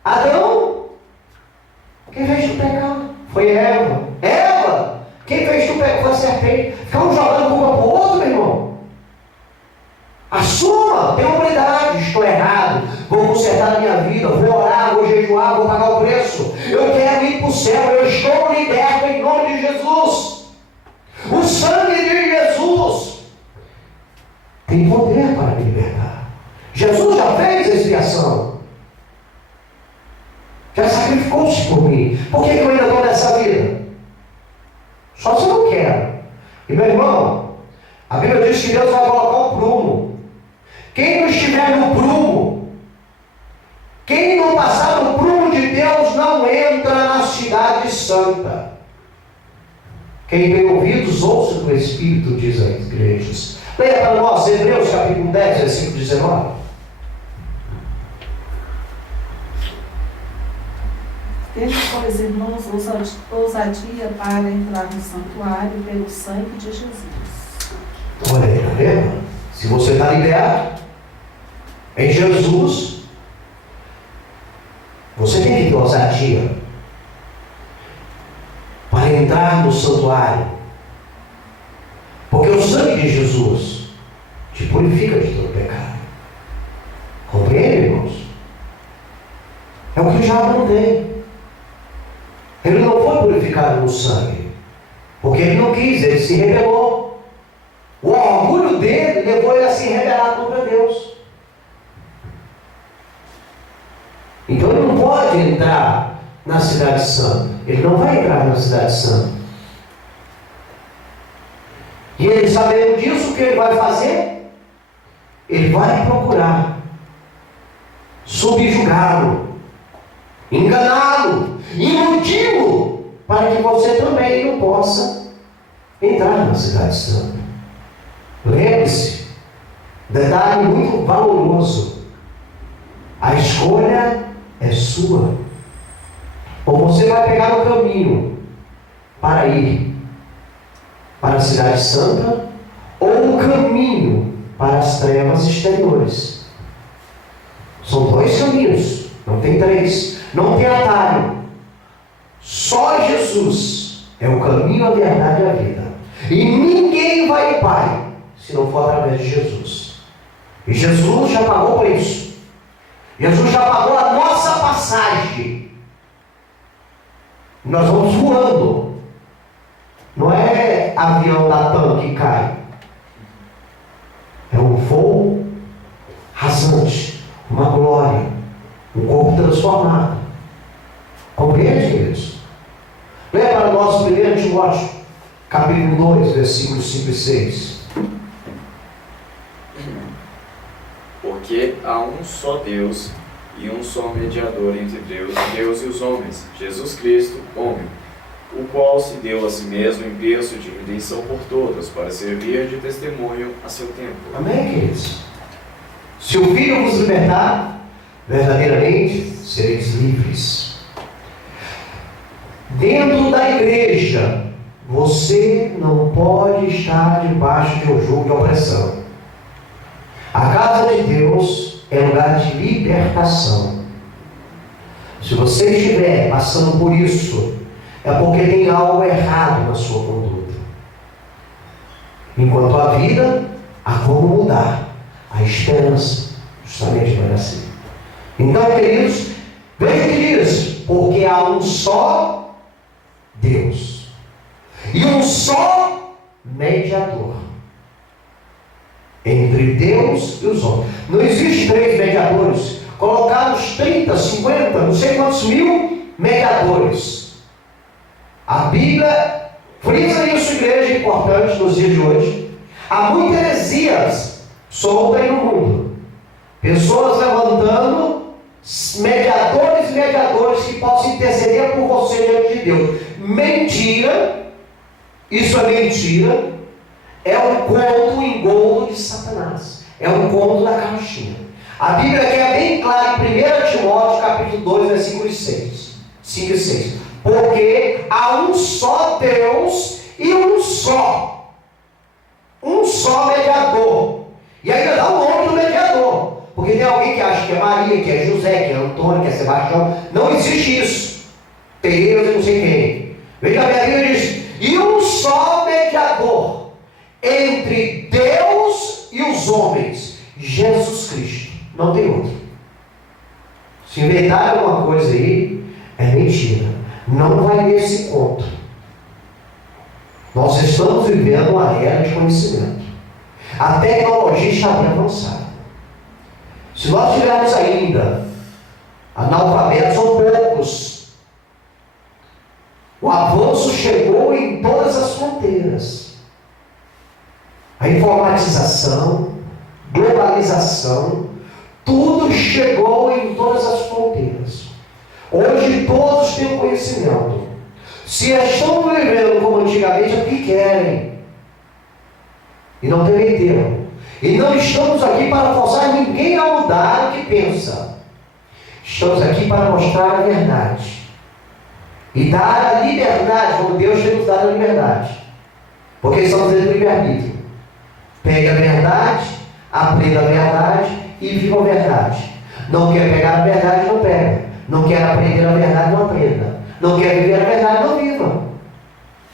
Adão, quem fez tu pecar? Foi Eva. Eva, quem fez tu pecar? Foi a serpente. Ficamos jogando culpa pro outro, meu irmão. Assuma, tenha humildade. Estou errado, vou consertar a minha vida, vou orar, vou jejuar, vou pagar o preço. Eu quero ir para o céu, eu estou liberto em nome de Jesus. O sangue de Jesus tem poder para me libertar. Jesus já fez a expiação, já sacrificou-se por mim. Por que eu ainda estou nessa vida? Só se eu não quero. E meu irmão, a Bíblia diz que Deus vai colocar um prumo. Quem não estiver no prumo, quem não passar no prumo de Deus, não entra na cidade santa. Quem tem ouvidos, ouça o que o Espírito diz às igrejas. Leia para nós Hebreus capítulo 10, versículo 19. Tendo, pois, irmãos, ousadia para entrar no santuário pelo sangue de Jesus. Olha aí, tá vendo? Se você está liberto em Jesus, você tem que ter ousadia para entrar no santuário. Porque o sangue de Jesus te purifica de todo pecado. Compreende, irmãos? É o que o diabo não tem. Ele não foi purificado no sangue, porque ele não quis, ele se rebelou. O orgulho dele levou ele a se rebelar contra Deus. Então ele não pode entrar na cidade santa. Ele não vai entrar na cidade santa. E ele, sabendo disso, o que ele vai fazer? Ele vai procurar subjugá-lo, enganá-lo, iludi-lo, para que você também não possa entrar na cidade santa. Lembre-se, detalhe muito valoroso: a escolha é sua. Ou você vai pegar o caminho para ir para a cidade santa, ou o caminho para as trevas exteriores. São dois caminhos, não tem três, não tem atalho. Só Jesus é o caminho, a verdade e a vida. E ninguém vai ao Pai se não for através de Jesus. E Jesus já pagou por isso. Jesus já pagou a nossa passagem. Nós vamos voando. Não é avião da TAM que cai. É um voo rasante, uma glória, um corpo transformado. Compreende, queridos? Leia para nós 1 Timóteo, capítulo 2, versículos 5 e 6. Porque há um só Deus e um só mediador entre Deus e os homens, Jesus Cristo, homem, o qual se deu a si mesmo em preço de redenção por todos, para servir de testemunho a seu tempo. Amém, queridos? Se o Filho vos libertar, verdadeiramente sereis livres. Dentro da igreja, você não pode estar debaixo de um jugo de opressão. A casa de Deus é lugar de libertação. Se você estiver passando por isso, é porque tem algo errado na sua conduta. Enquanto a vida, há como mudar. A esperança justamente vai nascer. Então, queridos, veja o que diz: porque há um só Deus e um só mediador entre Deus e os homens. Não existe três mediadores, colocados 30, 50, não sei quantos mil mediadores. A Bíblia frisa isso, igreja, importante nos dias de hoje. Há muitas heresias soltas no mundo. Pessoas levantando mediadores e mediadores que possam interceder por você diante de Deus. Mentira, isso é mentira, é um conto, um engodo de Satanás. É um conto da carochinha. A Bíblia aqui é bem clara em 1 Timóteo capítulo 2, versículos 5 e 6. Porque há um só Deus e um só mediador. E ainda dá o nome do mediador. Porque tem alguém que acha que é Maria, que é José, que é Antônio, que é Sebastião. Não existe isso. Tem Deus e não sei quem. Veja, a minha Bíblia diz: e um só mediador entre Deus e os homens, Jesus Cristo. Não tem outro. Se inventar alguma coisa aí, é mentira. Não vai nesse conto. Nós estamos vivendo uma era de conhecimento. A tecnologia está bem avançada. Se nós tivermos ainda analfabetos, são poucos. O avanço chegou em todas as fronteiras. A informatização, globalização, tudo chegou em todas as fronteiras. Hoje todos têm conhecimento. Se estão vivendo como antigamente, é porque querem. E não permitiram. E não estamos aqui para forçar ninguém a mudar o que pensa. Estamos aqui para mostrar a verdade. E dar a liberdade, como Deus tem nos dado a liberdade. Porque estamos dentro do livre-arbítrio. Pegue a verdade, aprenda a verdade e viva a verdade. Não quer pegar a verdade, não pega. Não quer aprender a verdade, não aprenda. Não quer viver a verdade, não viva.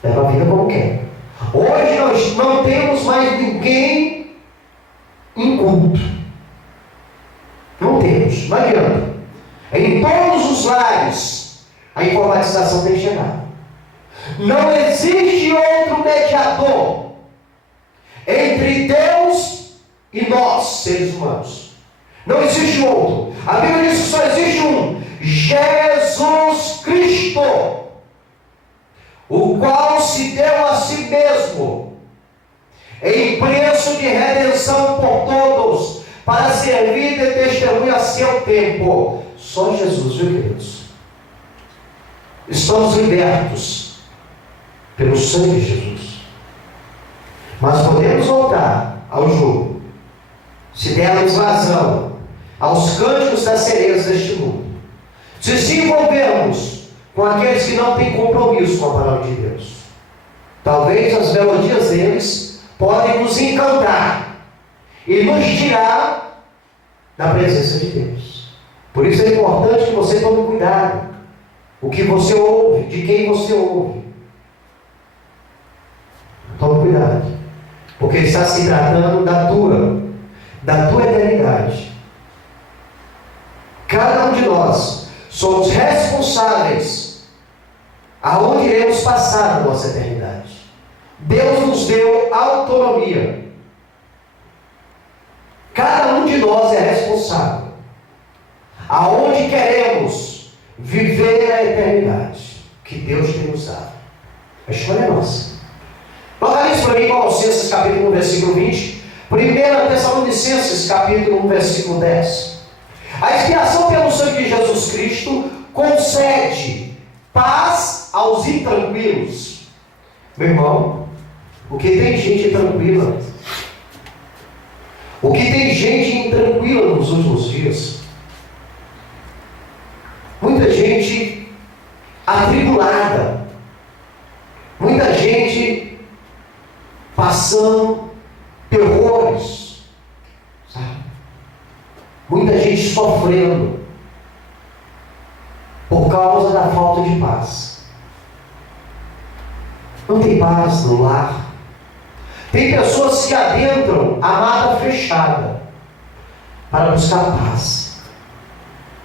Leva a vida como quer. Hoje nós não temos mais ninguém em culto. Não temos, não adianta. Em todos os lares, a informatização tem chegado. Não existe outro mediador entre Deus e nós, seres humanos. Não existe outro. A Bíblia diz que só existe um: Jesus Cristo, o qual se deu a si mesmo em preço de redenção por todos, para servir de testemunha a seu tempo. Só Jesus, viu, queridos? Estamos libertos pelo sangue de Jesus. Mas podemos voltar ao jogo se dermos vazão aos cânticos das sereias deste mundo, se envolvermos com aqueles que não têm compromisso com a palavra de Deus. Talvez as melodias deles podem nos encantar e nos tirar da presença de Deus. Por isso é importante que você tome cuidado. O que você ouve, de quem você ouve. Tome cuidado. Porque está se tratando da tua eternidade. Cada um de nós somos responsáveis aonde iremos passar a nossa eternidade. Deus nos deu autonomia. Cada um de nós é responsável aonde queremos viver a eternidade que Deus tem nos dado. A escolha é nossa. Localize para mim Colossenses capítulo 1, versículo 20. 1 Tessalonicenses capítulo 1, versículo 10. A expiação pelo sangue de Jesus Cristo concede paz aos intranquilos. Meu irmão, o que tem gente intranquila? O que tem gente intranquila nos últimos dias? Muita gente atribulada. Muita gente passando terrores, sabe? Muita gente sofrendo por causa da falta de paz. Não tem paz no lar. Tem pessoas que adentram a mata fechada para buscar paz.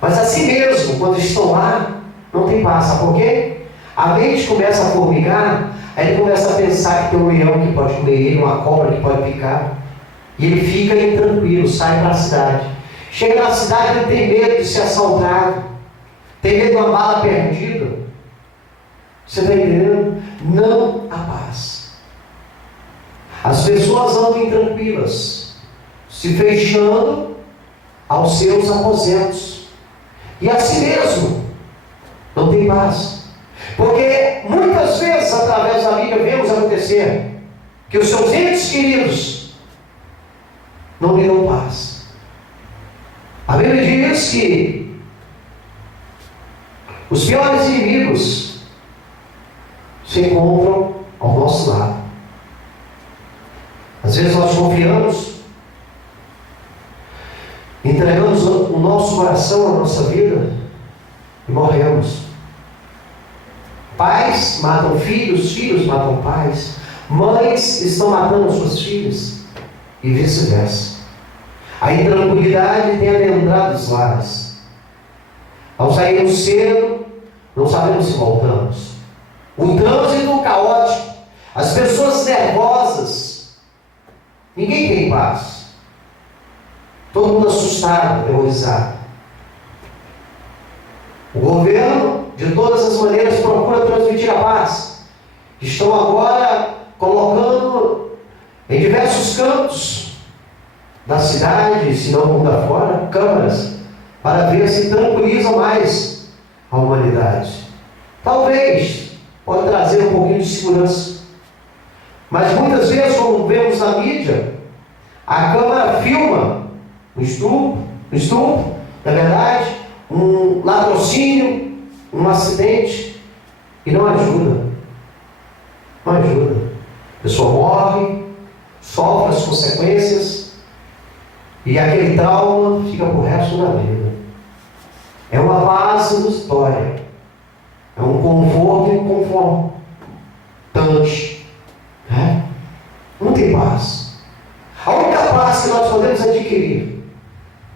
Mas assim mesmo, quando estão lá, não tem paz. Sabe por quê? A mente começa a formigar, aí ele começa a pensar que tem um leão que pode comer ele, uma cobra que pode picar. E ele fica intranquilo, sai para a cidade. Chega na cidade e tem medo de ser assaltado, tem medo de uma bala perdida. Você está entendendo? Não há paz. As pessoas andam intranquilas, se fechando aos seus aposentos, e a si mesmo não tem paz. Porque muitas vezes, através da Bíblia, vemos acontecer que os seus entes queridos não lhe dão paz. A Bíblia diz que os piores inimigos se encontram ao nosso lado. Às vezes nós confiamos, entregamos o nosso coração, a nossa vida e morremos. Pais matam filhos, filhos matam pais, mães estão matando suas filhas e vice-versa. A intranquilidade tem adentrado os lares. Ao sairmos cedo, não sabemos se voltamos. O trânsito caótico, as pessoas nervosas, ninguém tem paz. Todo mundo assustado, aterrorizado. O governo, de todas as maneiras, procura transmitir a paz. Estão agora colocando em diversos cantos da cidade, se não mundo afora, câmaras, para ver se tranquilizam mais a humanidade. Talvez pode trazer um pouquinho de segurança. Mas muitas vezes, como vemos na mídia, a câmara filma um estupro, na verdade, um latrocínio, um acidente, e não ajuda. Não ajuda. A pessoa morre, sofre as consequências, e aquele trauma fica pro resto da vida. É uma paz ilusória. É um conforto inconfortante. Né? Não tem paz. A única paz que nós podemos adquirir,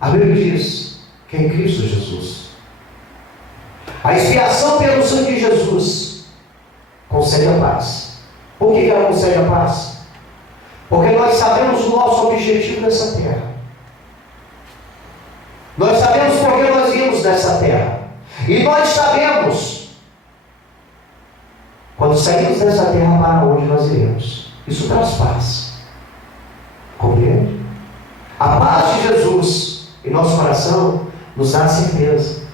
a Bíblia diz que é em Cristo Jesus. A expiação pelo sangue de Jesus concede a paz. Por que ela concede a paz? Porque nós sabemos o nosso objetivo nessa terra. Nós sabemos por que nós viemos nessa terra. E nós sabemos, quando saímos dessa terra, para onde nós iremos. Isso traz paz. Compreende? A paz de Jesus em nosso coração nos dá certeza.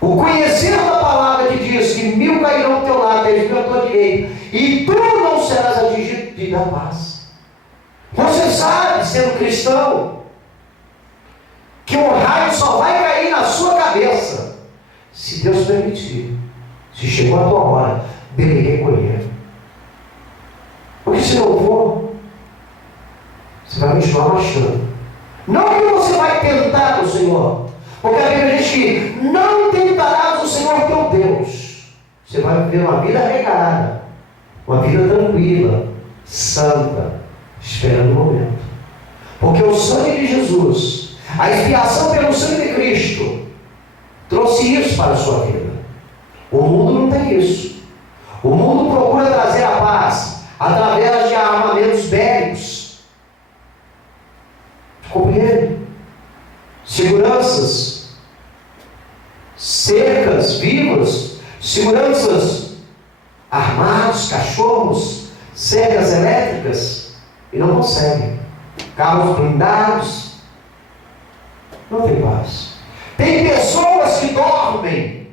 O conhecer da palavra que diz que 1000 cairão ao teu lado, 10.000 à tua direita, e tu não serás atingido, te dá paz. Você sabe, sendo cristão, que um raio só vai cair na sua cabeça se Deus permitir. Se chegou a tua hora dele recolher. Porque se não for, você vai continuar marchando. Não que você vai tentar o Senhor, porque a Bíblia diz que não tentarás o Senhor teu Deus. Você vai viver uma vida regrada, uma vida tranquila, santa, esperando o momento. Porque o sangue de Jesus, a expiação pelo sangue de Cristo, trouxe isso para a sua vida. O mundo não tem isso. O mundo procura trazer a paz através de armamentos bélicos. Compreende? Seguranças, cercas vivas, seguranças armados, cachorros, cercas elétricas, e não conseguem. Carros blindados, não tem paz. Tem pessoas que dormem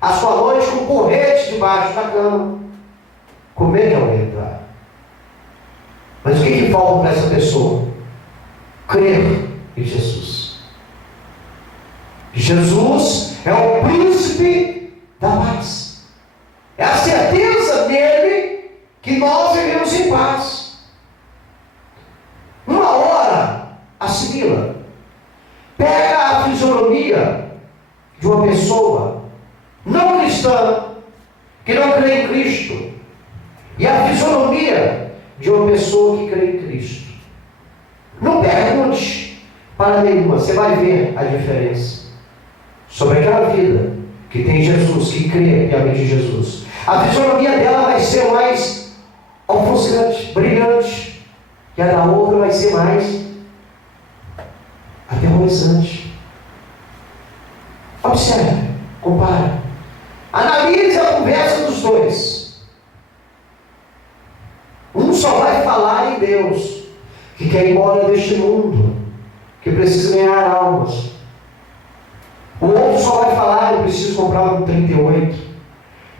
a sua noite com um porrete debaixo da cama, com medo de alguém entrar. Mas o que falta para essa pessoa? Crer em Jesus. Jesus é o príncipe da paz. É a certeza dele que nós vivemos em paz. Uma hora, assimila. Pega a fisionomia de uma pessoa não cristã, que não crê em Cristo, e a fisionomia de uma pessoa que crê em Cristo. Não pergunte para nenhuma, você vai ver a diferença sobre aquela vida que tem Jesus, que crê piamente em Jesus. A fisionomia dela vai ser mais ofuscante, brilhante, e a da outra vai ser mais aterrorizante. aterrorizante. Observe, compare. Analise a conversa dos dois. Um só vai falar em Deus, que quer ir embora deste mundo, que precisa ganhar almas. O outro só vai falar: eu preciso comprar um 38,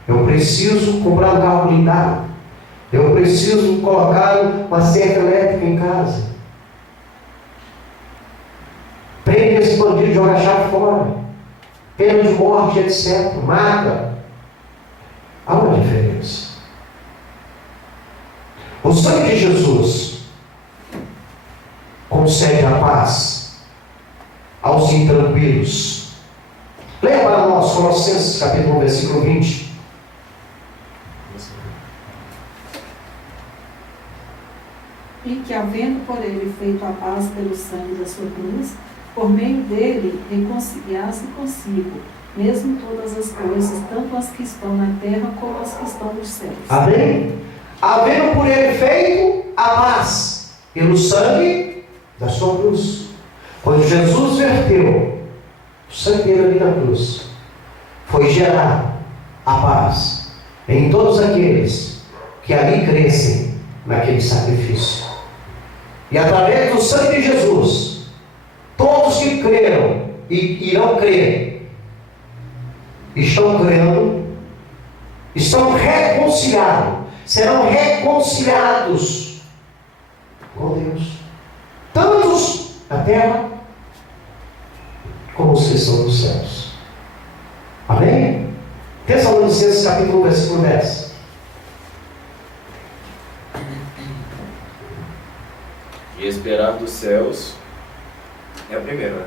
eu preciso comprar um carro blindado, eu preciso colocar uma cerca elétrica em casa. Prende esse bandido, joga a chave fora, pena de morte, etc. Mata. Há uma diferença. O sangue de Jesus concede a paz aos intranquilos. Leia para nós Colossenses capítulo 1, versículo 20. E que, havendo por ele feito a paz pelo sangue da sua cruz, por meio dele reconciliasse consigo, mesmo todas as coisas, tanto as que estão na terra como as que estão nos céus. Amém? Havendo por ele feito a paz pelo sangue da sua cruz. Quando Jesus verteu o sangue dele ali na cruz, foi gerar a paz em todos aqueles que ali crescem naquele sacrifício. E através do sangue de Jesus, todos que creram e irão crer, estão crendo, estão reconciliados, serão reconciliados com Deus, tantos na terra como os que estão nos céus. Amém? Tessalonicenses capítulo 1, versículo 10. E esperar dos céus é a primeira, né?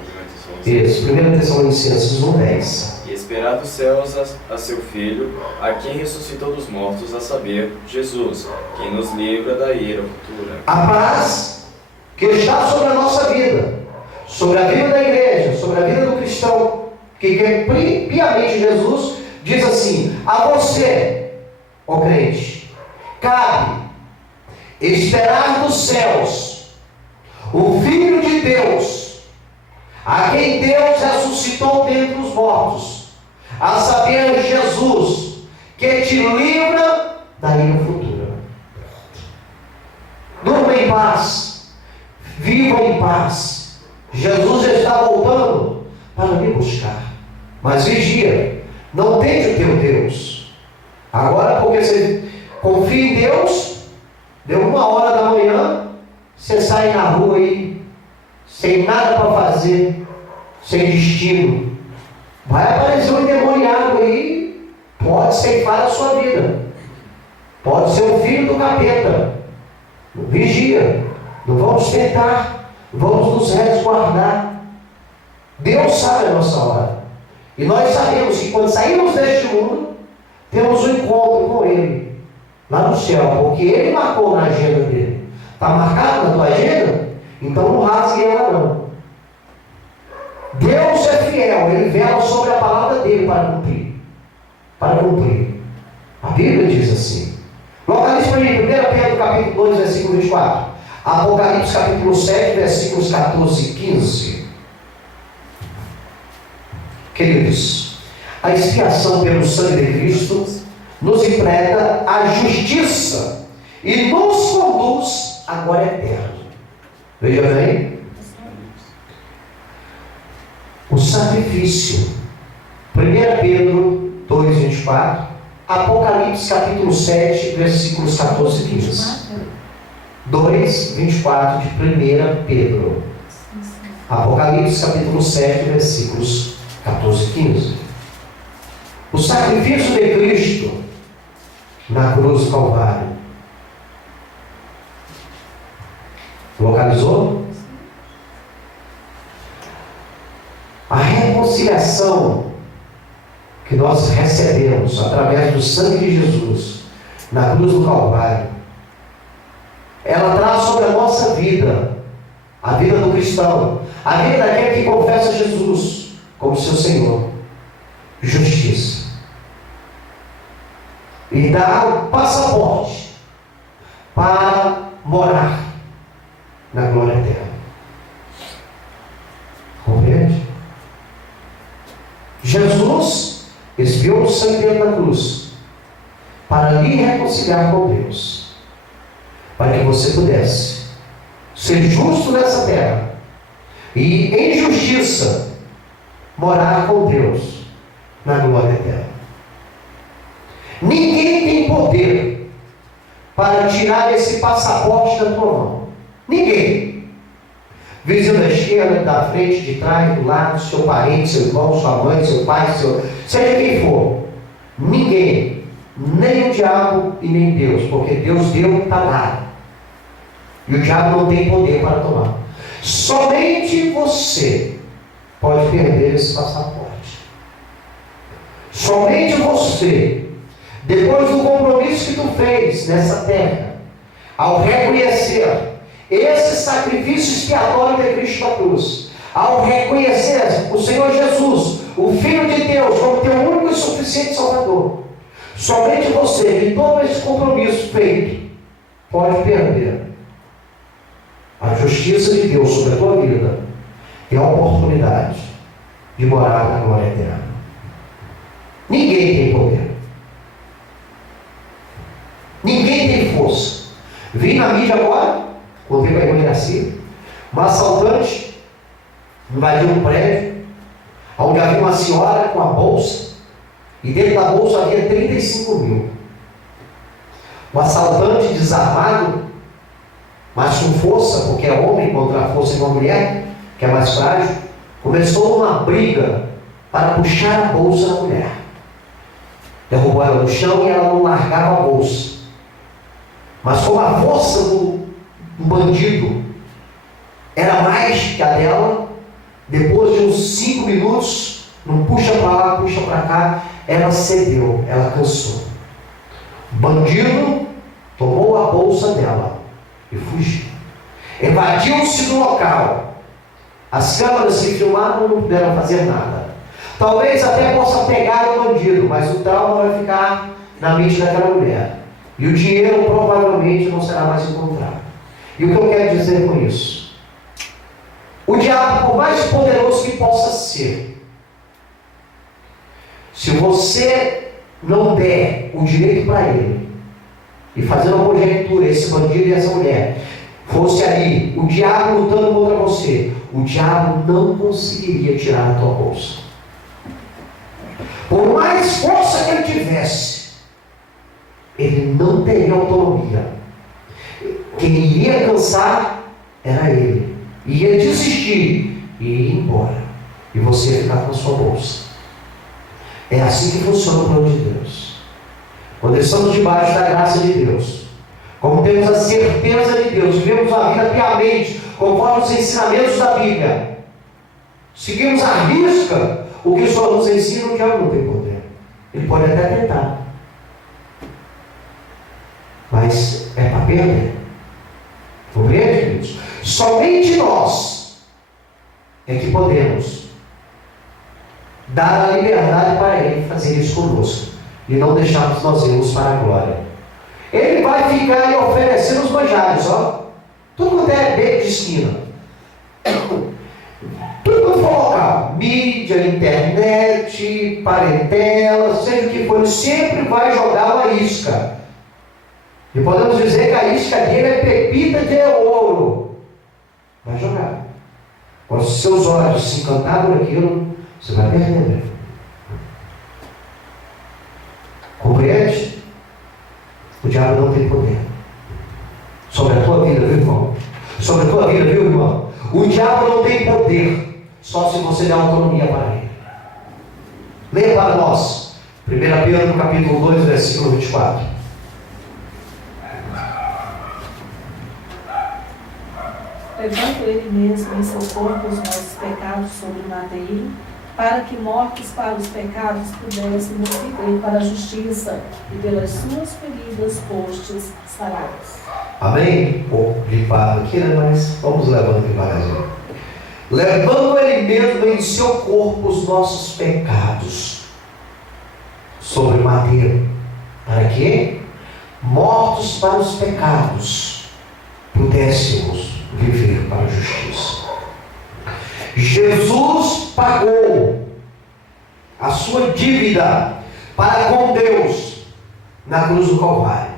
Isso, 1 Tessalonicenses 1, 10. E esperar dos céus a seu Filho, a quem ressuscitou dos mortos, a saber, Jesus, quem nos livra da ira futura. A paz que está sobre a nossa vida, sobre a vida da igreja, sobre a vida do cristão, que quer piamente Jesus, diz assim: a você, ó crente, cabe esperar dos céus o Filho de Deus, a quem Deus ressuscitou dentre os mortos, a saber, Jesus, que te livra da ira futura. Durma em paz, viva em paz. Jesus está voltando para me buscar. Mas vigia, não tente o teu Deus. Agora, porque você confia em Deus, deu 1h da manhã, você sai na rua aí, sem nada para fazer, sem destino. Vai aparecer um endemoniado aí, pode ceifar a sua vida. Pode ser um filho do capeta. Vigia, não vamos tentar, vamos nos resguardar. Deus sabe a nossa hora. E nós sabemos que quando saímos deste mundo, temos um encontro com Ele, lá no céu, porque Ele marcou na agenda dele. Está marcado na tua agenda? Então não rasgue ela não. Deus é fiel, Ele vela sobre a palavra dele para cumprir. Para cumprir. A Bíblia diz assim. Localize para mim, 1 Pedro capítulo 2, versículo 24. Apocalipse capítulo 7, versículos 14 e 15. Queridos, a expiação pelo sangue de Cristo nos emprega a justiça e nos conduz à glória eterna. Veja bem, o sacrifício. 1 Pedro 2, 24. Apocalipse capítulo 7, versículos 14 e 15. 2, 24 de 1 Pedro. Apocalipse capítulo 7, versículos 14 e 15. O sacrifício de Cristo na cruz do Calvário. Localizou? A reconciliação que nós recebemos através do sangue de Jesus na cruz do Calvário, ela traz sobre a nossa vida, a vida do cristão, a vida daquele que confessa Jesus como seu Senhor, justiça, e dá o passaporte para morar na glória eterna. Compreende? Jesus expiou o sangue dele na cruz para lhe reconciliar com Deus, para que você pudesse ser justo nessa terra e em justiça morar com Deus na glória eterna. Ninguém tem poder para tirar esse passaporte da tua mão. Ninguém. Vizinho da esquerda, da frente, de trás, do lado, seu parente, seu irmão, sua mãe, seu pai, seja quem for. Ninguém. Nem o diabo e nem Deus. Porque Deus deu, está dado. E o diabo não tem poder para tomar. Somente você pode perder esse passaporte. Somente você, depois do compromisso que tu fez nessa terra, ao reconhecer esse sacrifício expiatório de Cristo na cruz, ao reconhecer o Senhor Jesus, o Filho de Deus, como teu único e suficiente Salvador, somente você, de todo esse compromisso feito, pode perder a justiça de Deus sobre a tua vida e a oportunidade de morar na glória eterna. Ninguém tem poder. Ninguém tem força. Vi na mídia agora, contei para a irmã Iraci, uma assaltante invadiu um prédio, onde havia uma senhora com a bolsa, e dentro da bolsa havia 35 mil. O assaltante desarmado, mas com força, porque é homem contra a força de uma mulher, que é mais frágil, começou uma briga para puxar a bolsa da mulher. Derrubou ela no chão e ela não largava a bolsa. Mas como a força do bandido era mais que a dela, depois de uns 5 minutos, não puxa para lá, puxa para cá, ela cedeu, ela cansou. O bandido tomou a bolsa dela e fugiu. Evadiu-se do local. As câmeras que filmaram não puderam fazer nada. Talvez até possa pegar o bandido, mas o trauma vai ficar na mente daquela mulher. E o dinheiro provavelmente não será mais encontrado. E o que eu quero dizer com isso? O diabo, por mais poderoso que possa ser, se você não der o direito para ele, e fazendo uma conjectura, esse bandido e essa mulher, fosse ali, o diabo lutando contra você, o diabo não conseguiria tirar a tua bolsa. Por mais força que ele tivesse, ele não teria autonomia. Quem iria cansar era ele. Ia desistir e ir embora. E você ia ficar com a sua bolsa. É assim que funciona o plano de Deus. Quando estamos debaixo da graça de Deus, como temos a certeza de Deus, vivemos a vida piamente, conforme os ensinamentos da Bíblia, seguimos à risca o que o Senhor nos ensina, o diabo não tem poder. Ele pode até tentar, mas é para perder. Compreende, queridos? Somente nós é que podemos dar a liberdade para Ele fazer isso conosco e não deixarmos nós irmos para a glória. Ele vai ficar e oferecer os manjares, ó. Tudo quanto é beco de esquina, tudo quanto for local, mídia, internet, parentela, seja o que for, ele sempre vai jogar uma isca. E podemos dizer que a isca dele é pepita de ouro. Vai jogar. Quando os seus olhos se encantarem por aquilo, você vai perder. Compreende? O diabo não tem poder sobre a tua vida, viu, irmão? Sobre a tua vida, viu, irmão? O diabo não tem poder só se você der autonomia para ele. Leia para nós 1 Pedro capítulo 2, versículo 24. Levando ele mesmo em seu corpo os nossos pecados sobre o madeiro, para que, mortos para os pecados, pudéssemos viver para a justiça, e pelas suas feridas fostes sarados. Amém? Gripado aqui, né? Mas vamos levando devagarzinho. Levando ele mesmo em seu corpo os nossos pecados sobre o madeiro. Para quê? Mortos para os pecados, pudéssemos viver para a justiça. Jesus pagou a sua dívida para com Deus na cruz do Calvário.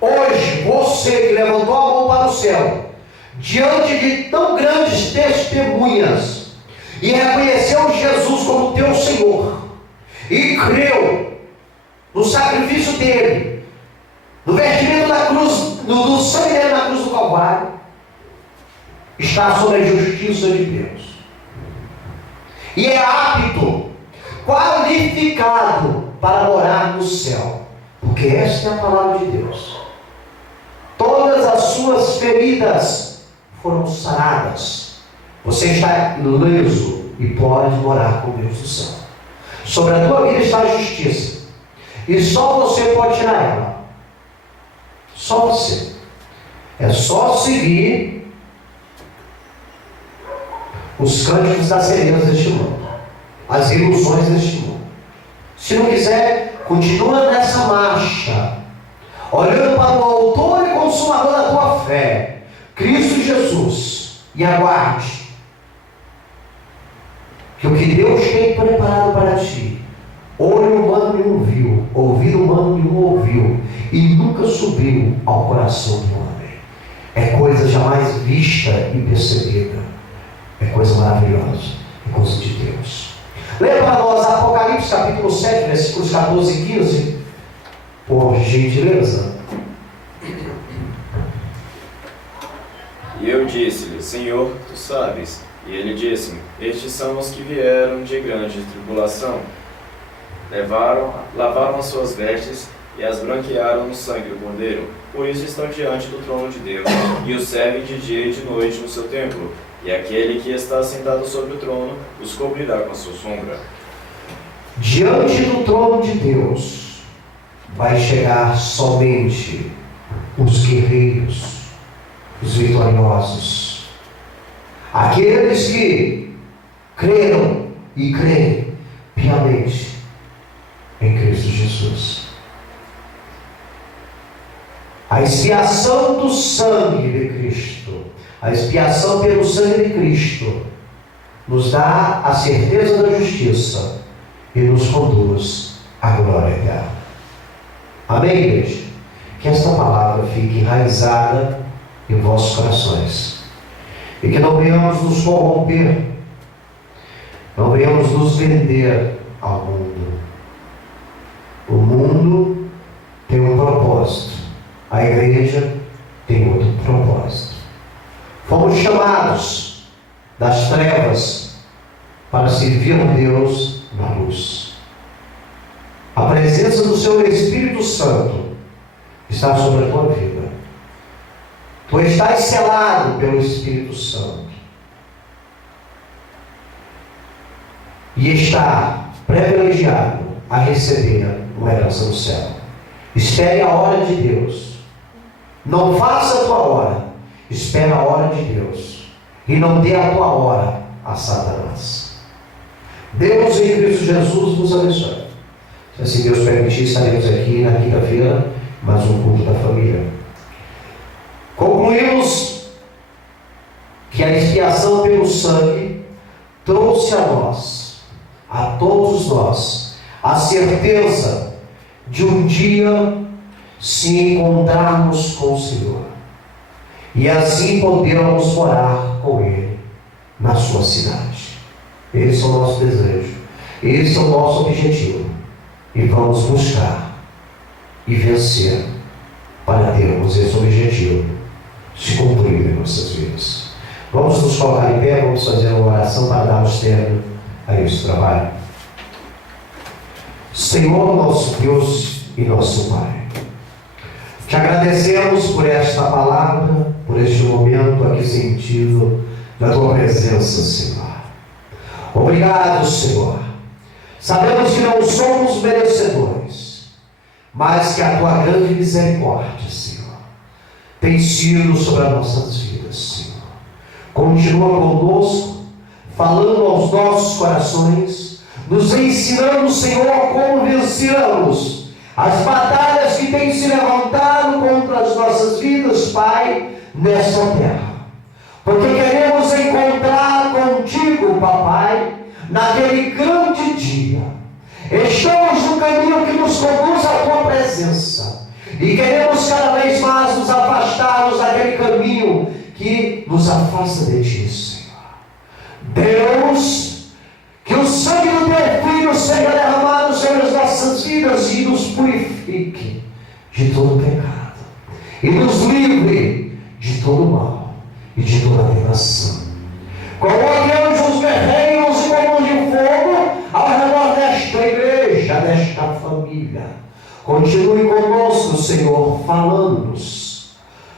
Hoje, você que levantou a mão para o céu, diante de tão grandes testemunhas, e reconheceu Jesus como teu Senhor, e creu no sacrifício dele, no vestimento da cruz, no sangue dele na cruz do Calvário, está sob a justiça de Deus, e é apto, qualificado para morar no céu, porque esta é a palavra de Deus. Todas as suas feridas foram saradas. Você está ileso e pode morar com Deus no céu. Sobre a tua vida está a justiça, e só você pode tirar ela. Só você. É só seguir os cânticos das serenas deste mundo, as ilusões deste mundo. Se não quiser, continua nessa marcha, olhando para o autor e consumador da tua fé, Cristo Jesus, e aguarde que o que Deus tem preparado para ti, olho humano nenhum viu, ouvido humano nenhum ouviu, e nunca subiu ao coração do homem. É coisa jamais vista e percebida. É coisa maravilhosa, é coisa de Deus. Leia para nós Apocalipse capítulo 7, versículos 14 e 15, por gentileza. E eu disse-lhe, Senhor, tu sabes. E ele disse-me, estes são os que vieram de grande tribulação. Lavaram as suas vestes e as branquearam no sangue do Cordeiro. Por isso estão diante do trono de Deus, e o servem de dia e de noite no seu templo. E aquele que está sentado sobre o trono os cobrirá com a sua sombra. Diante do trono de Deus vai chegar somente os guerreiros, os vitoriosos, aqueles que creram e creem piamente em Cristo Jesus. A expiação do sangue de Cristo, a expiação pelo sangue de Cristo, nos dá a certeza da justiça e nos conduz à glória eterna. Amém, igreja? Que esta palavra fique enraizada em vossos corações, e que não venhamos nos corromper, não venhamos nos vender ao mundo. O mundo tem um propósito, a igreja tem outro propósito. Fomos chamados das trevas para servir a Deus na luz. A presença do Seu Espírito Santo está sobre a tua vida. Tu estás selado pelo Espírito Santo e está privilegiado a receber uma herança no céu. Espere a hora de Deus. Não faça a tua hora, espere a hora de Deus, e não dê a tua hora a Satanás. Deus em Cristo Jesus nos abençoe. Se assim Deus permitir, estaremos aqui na quinta-feira, mais um culto da família. Concluímos que a expiação pelo sangue trouxe a nós, a todos nós, a certeza de um dia se encontrarmos com o Senhor, e assim podermos morar com Ele na sua cidade. Esse é o nosso desejo, esse é o nosso objetivo, e vamos buscar e vencer para termos esse objetivo se cumprir em nossas vidas. Vamos nos colocar em pé, vamos fazer uma oração para darmos término a esse trabalho. Senhor, nosso Deus e nosso Pai, te agradecemos por esta palavra, por este momento aqui sentido da tua presença, Senhor. Obrigado, Senhor. Sabemos que não somos merecedores, mas que a tua grande misericórdia, Senhor, tem sido sobre as nossas vidas, Senhor. Continua conosco, falando aos nossos corações, nos ensinando, Senhor, como vencermos as batalhas que têm se levantado contra as nossas vidas, Pai, nesta terra. Porque queremos encontrar contigo contigo, papai, naquele grande dia. Estamos no caminho que nos conduz à tua presença e queremos cada vez mais nos afastarmos daquele caminho que nos afasta de ti, Senhor. Deus, que o sangue do teu Filho seja derramado sobre as nossas vidas e nos purifique de todo pecado e nos livre de todo mal e de toda tentação. Coloque anjos guerreiros e coluna de fogo ao redor desta igreja, desta família. Continue conosco, Senhor, falando-nos.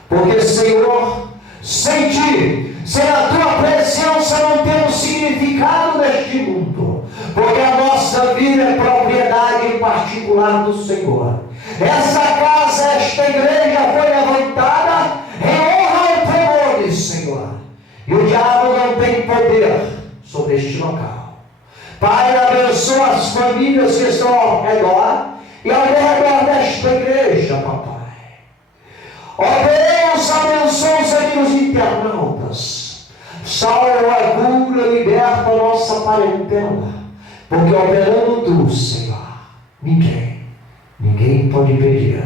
Porque, Senhor, sem ti, sem a tua presença, não temos significado neste mundo. Porque a nossa vida é propriedade particular do Senhor. Essa casa, esta igreja foi levantada em honra ao teu nome, Senhor. E o diabo não tem poder sobre este local. Pai, abençoa as famílias que estão ao redor e ao redor desta igreja, papai. Ó Deus, abençoa os amigos internautas. Salva, cura, liberta a nossa parentela. Porque operando tu, Senhor, ninguém pode impedir.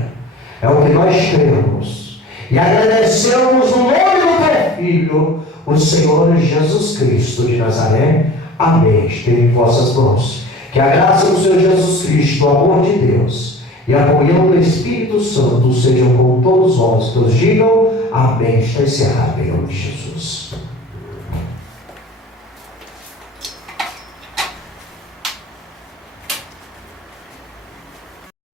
É o que nós temos. E agradecemos no nome do teu Filho, o Senhor Jesus Cristo de Nazaré. Amém. Esteja em vossas mãos. Que a graça do Senhor Jesus Cristo, o amor de Deus e a comunhão do Espírito Santo sejam com todos vós. Todos digam amém. Está encerrado em nome de Jesus.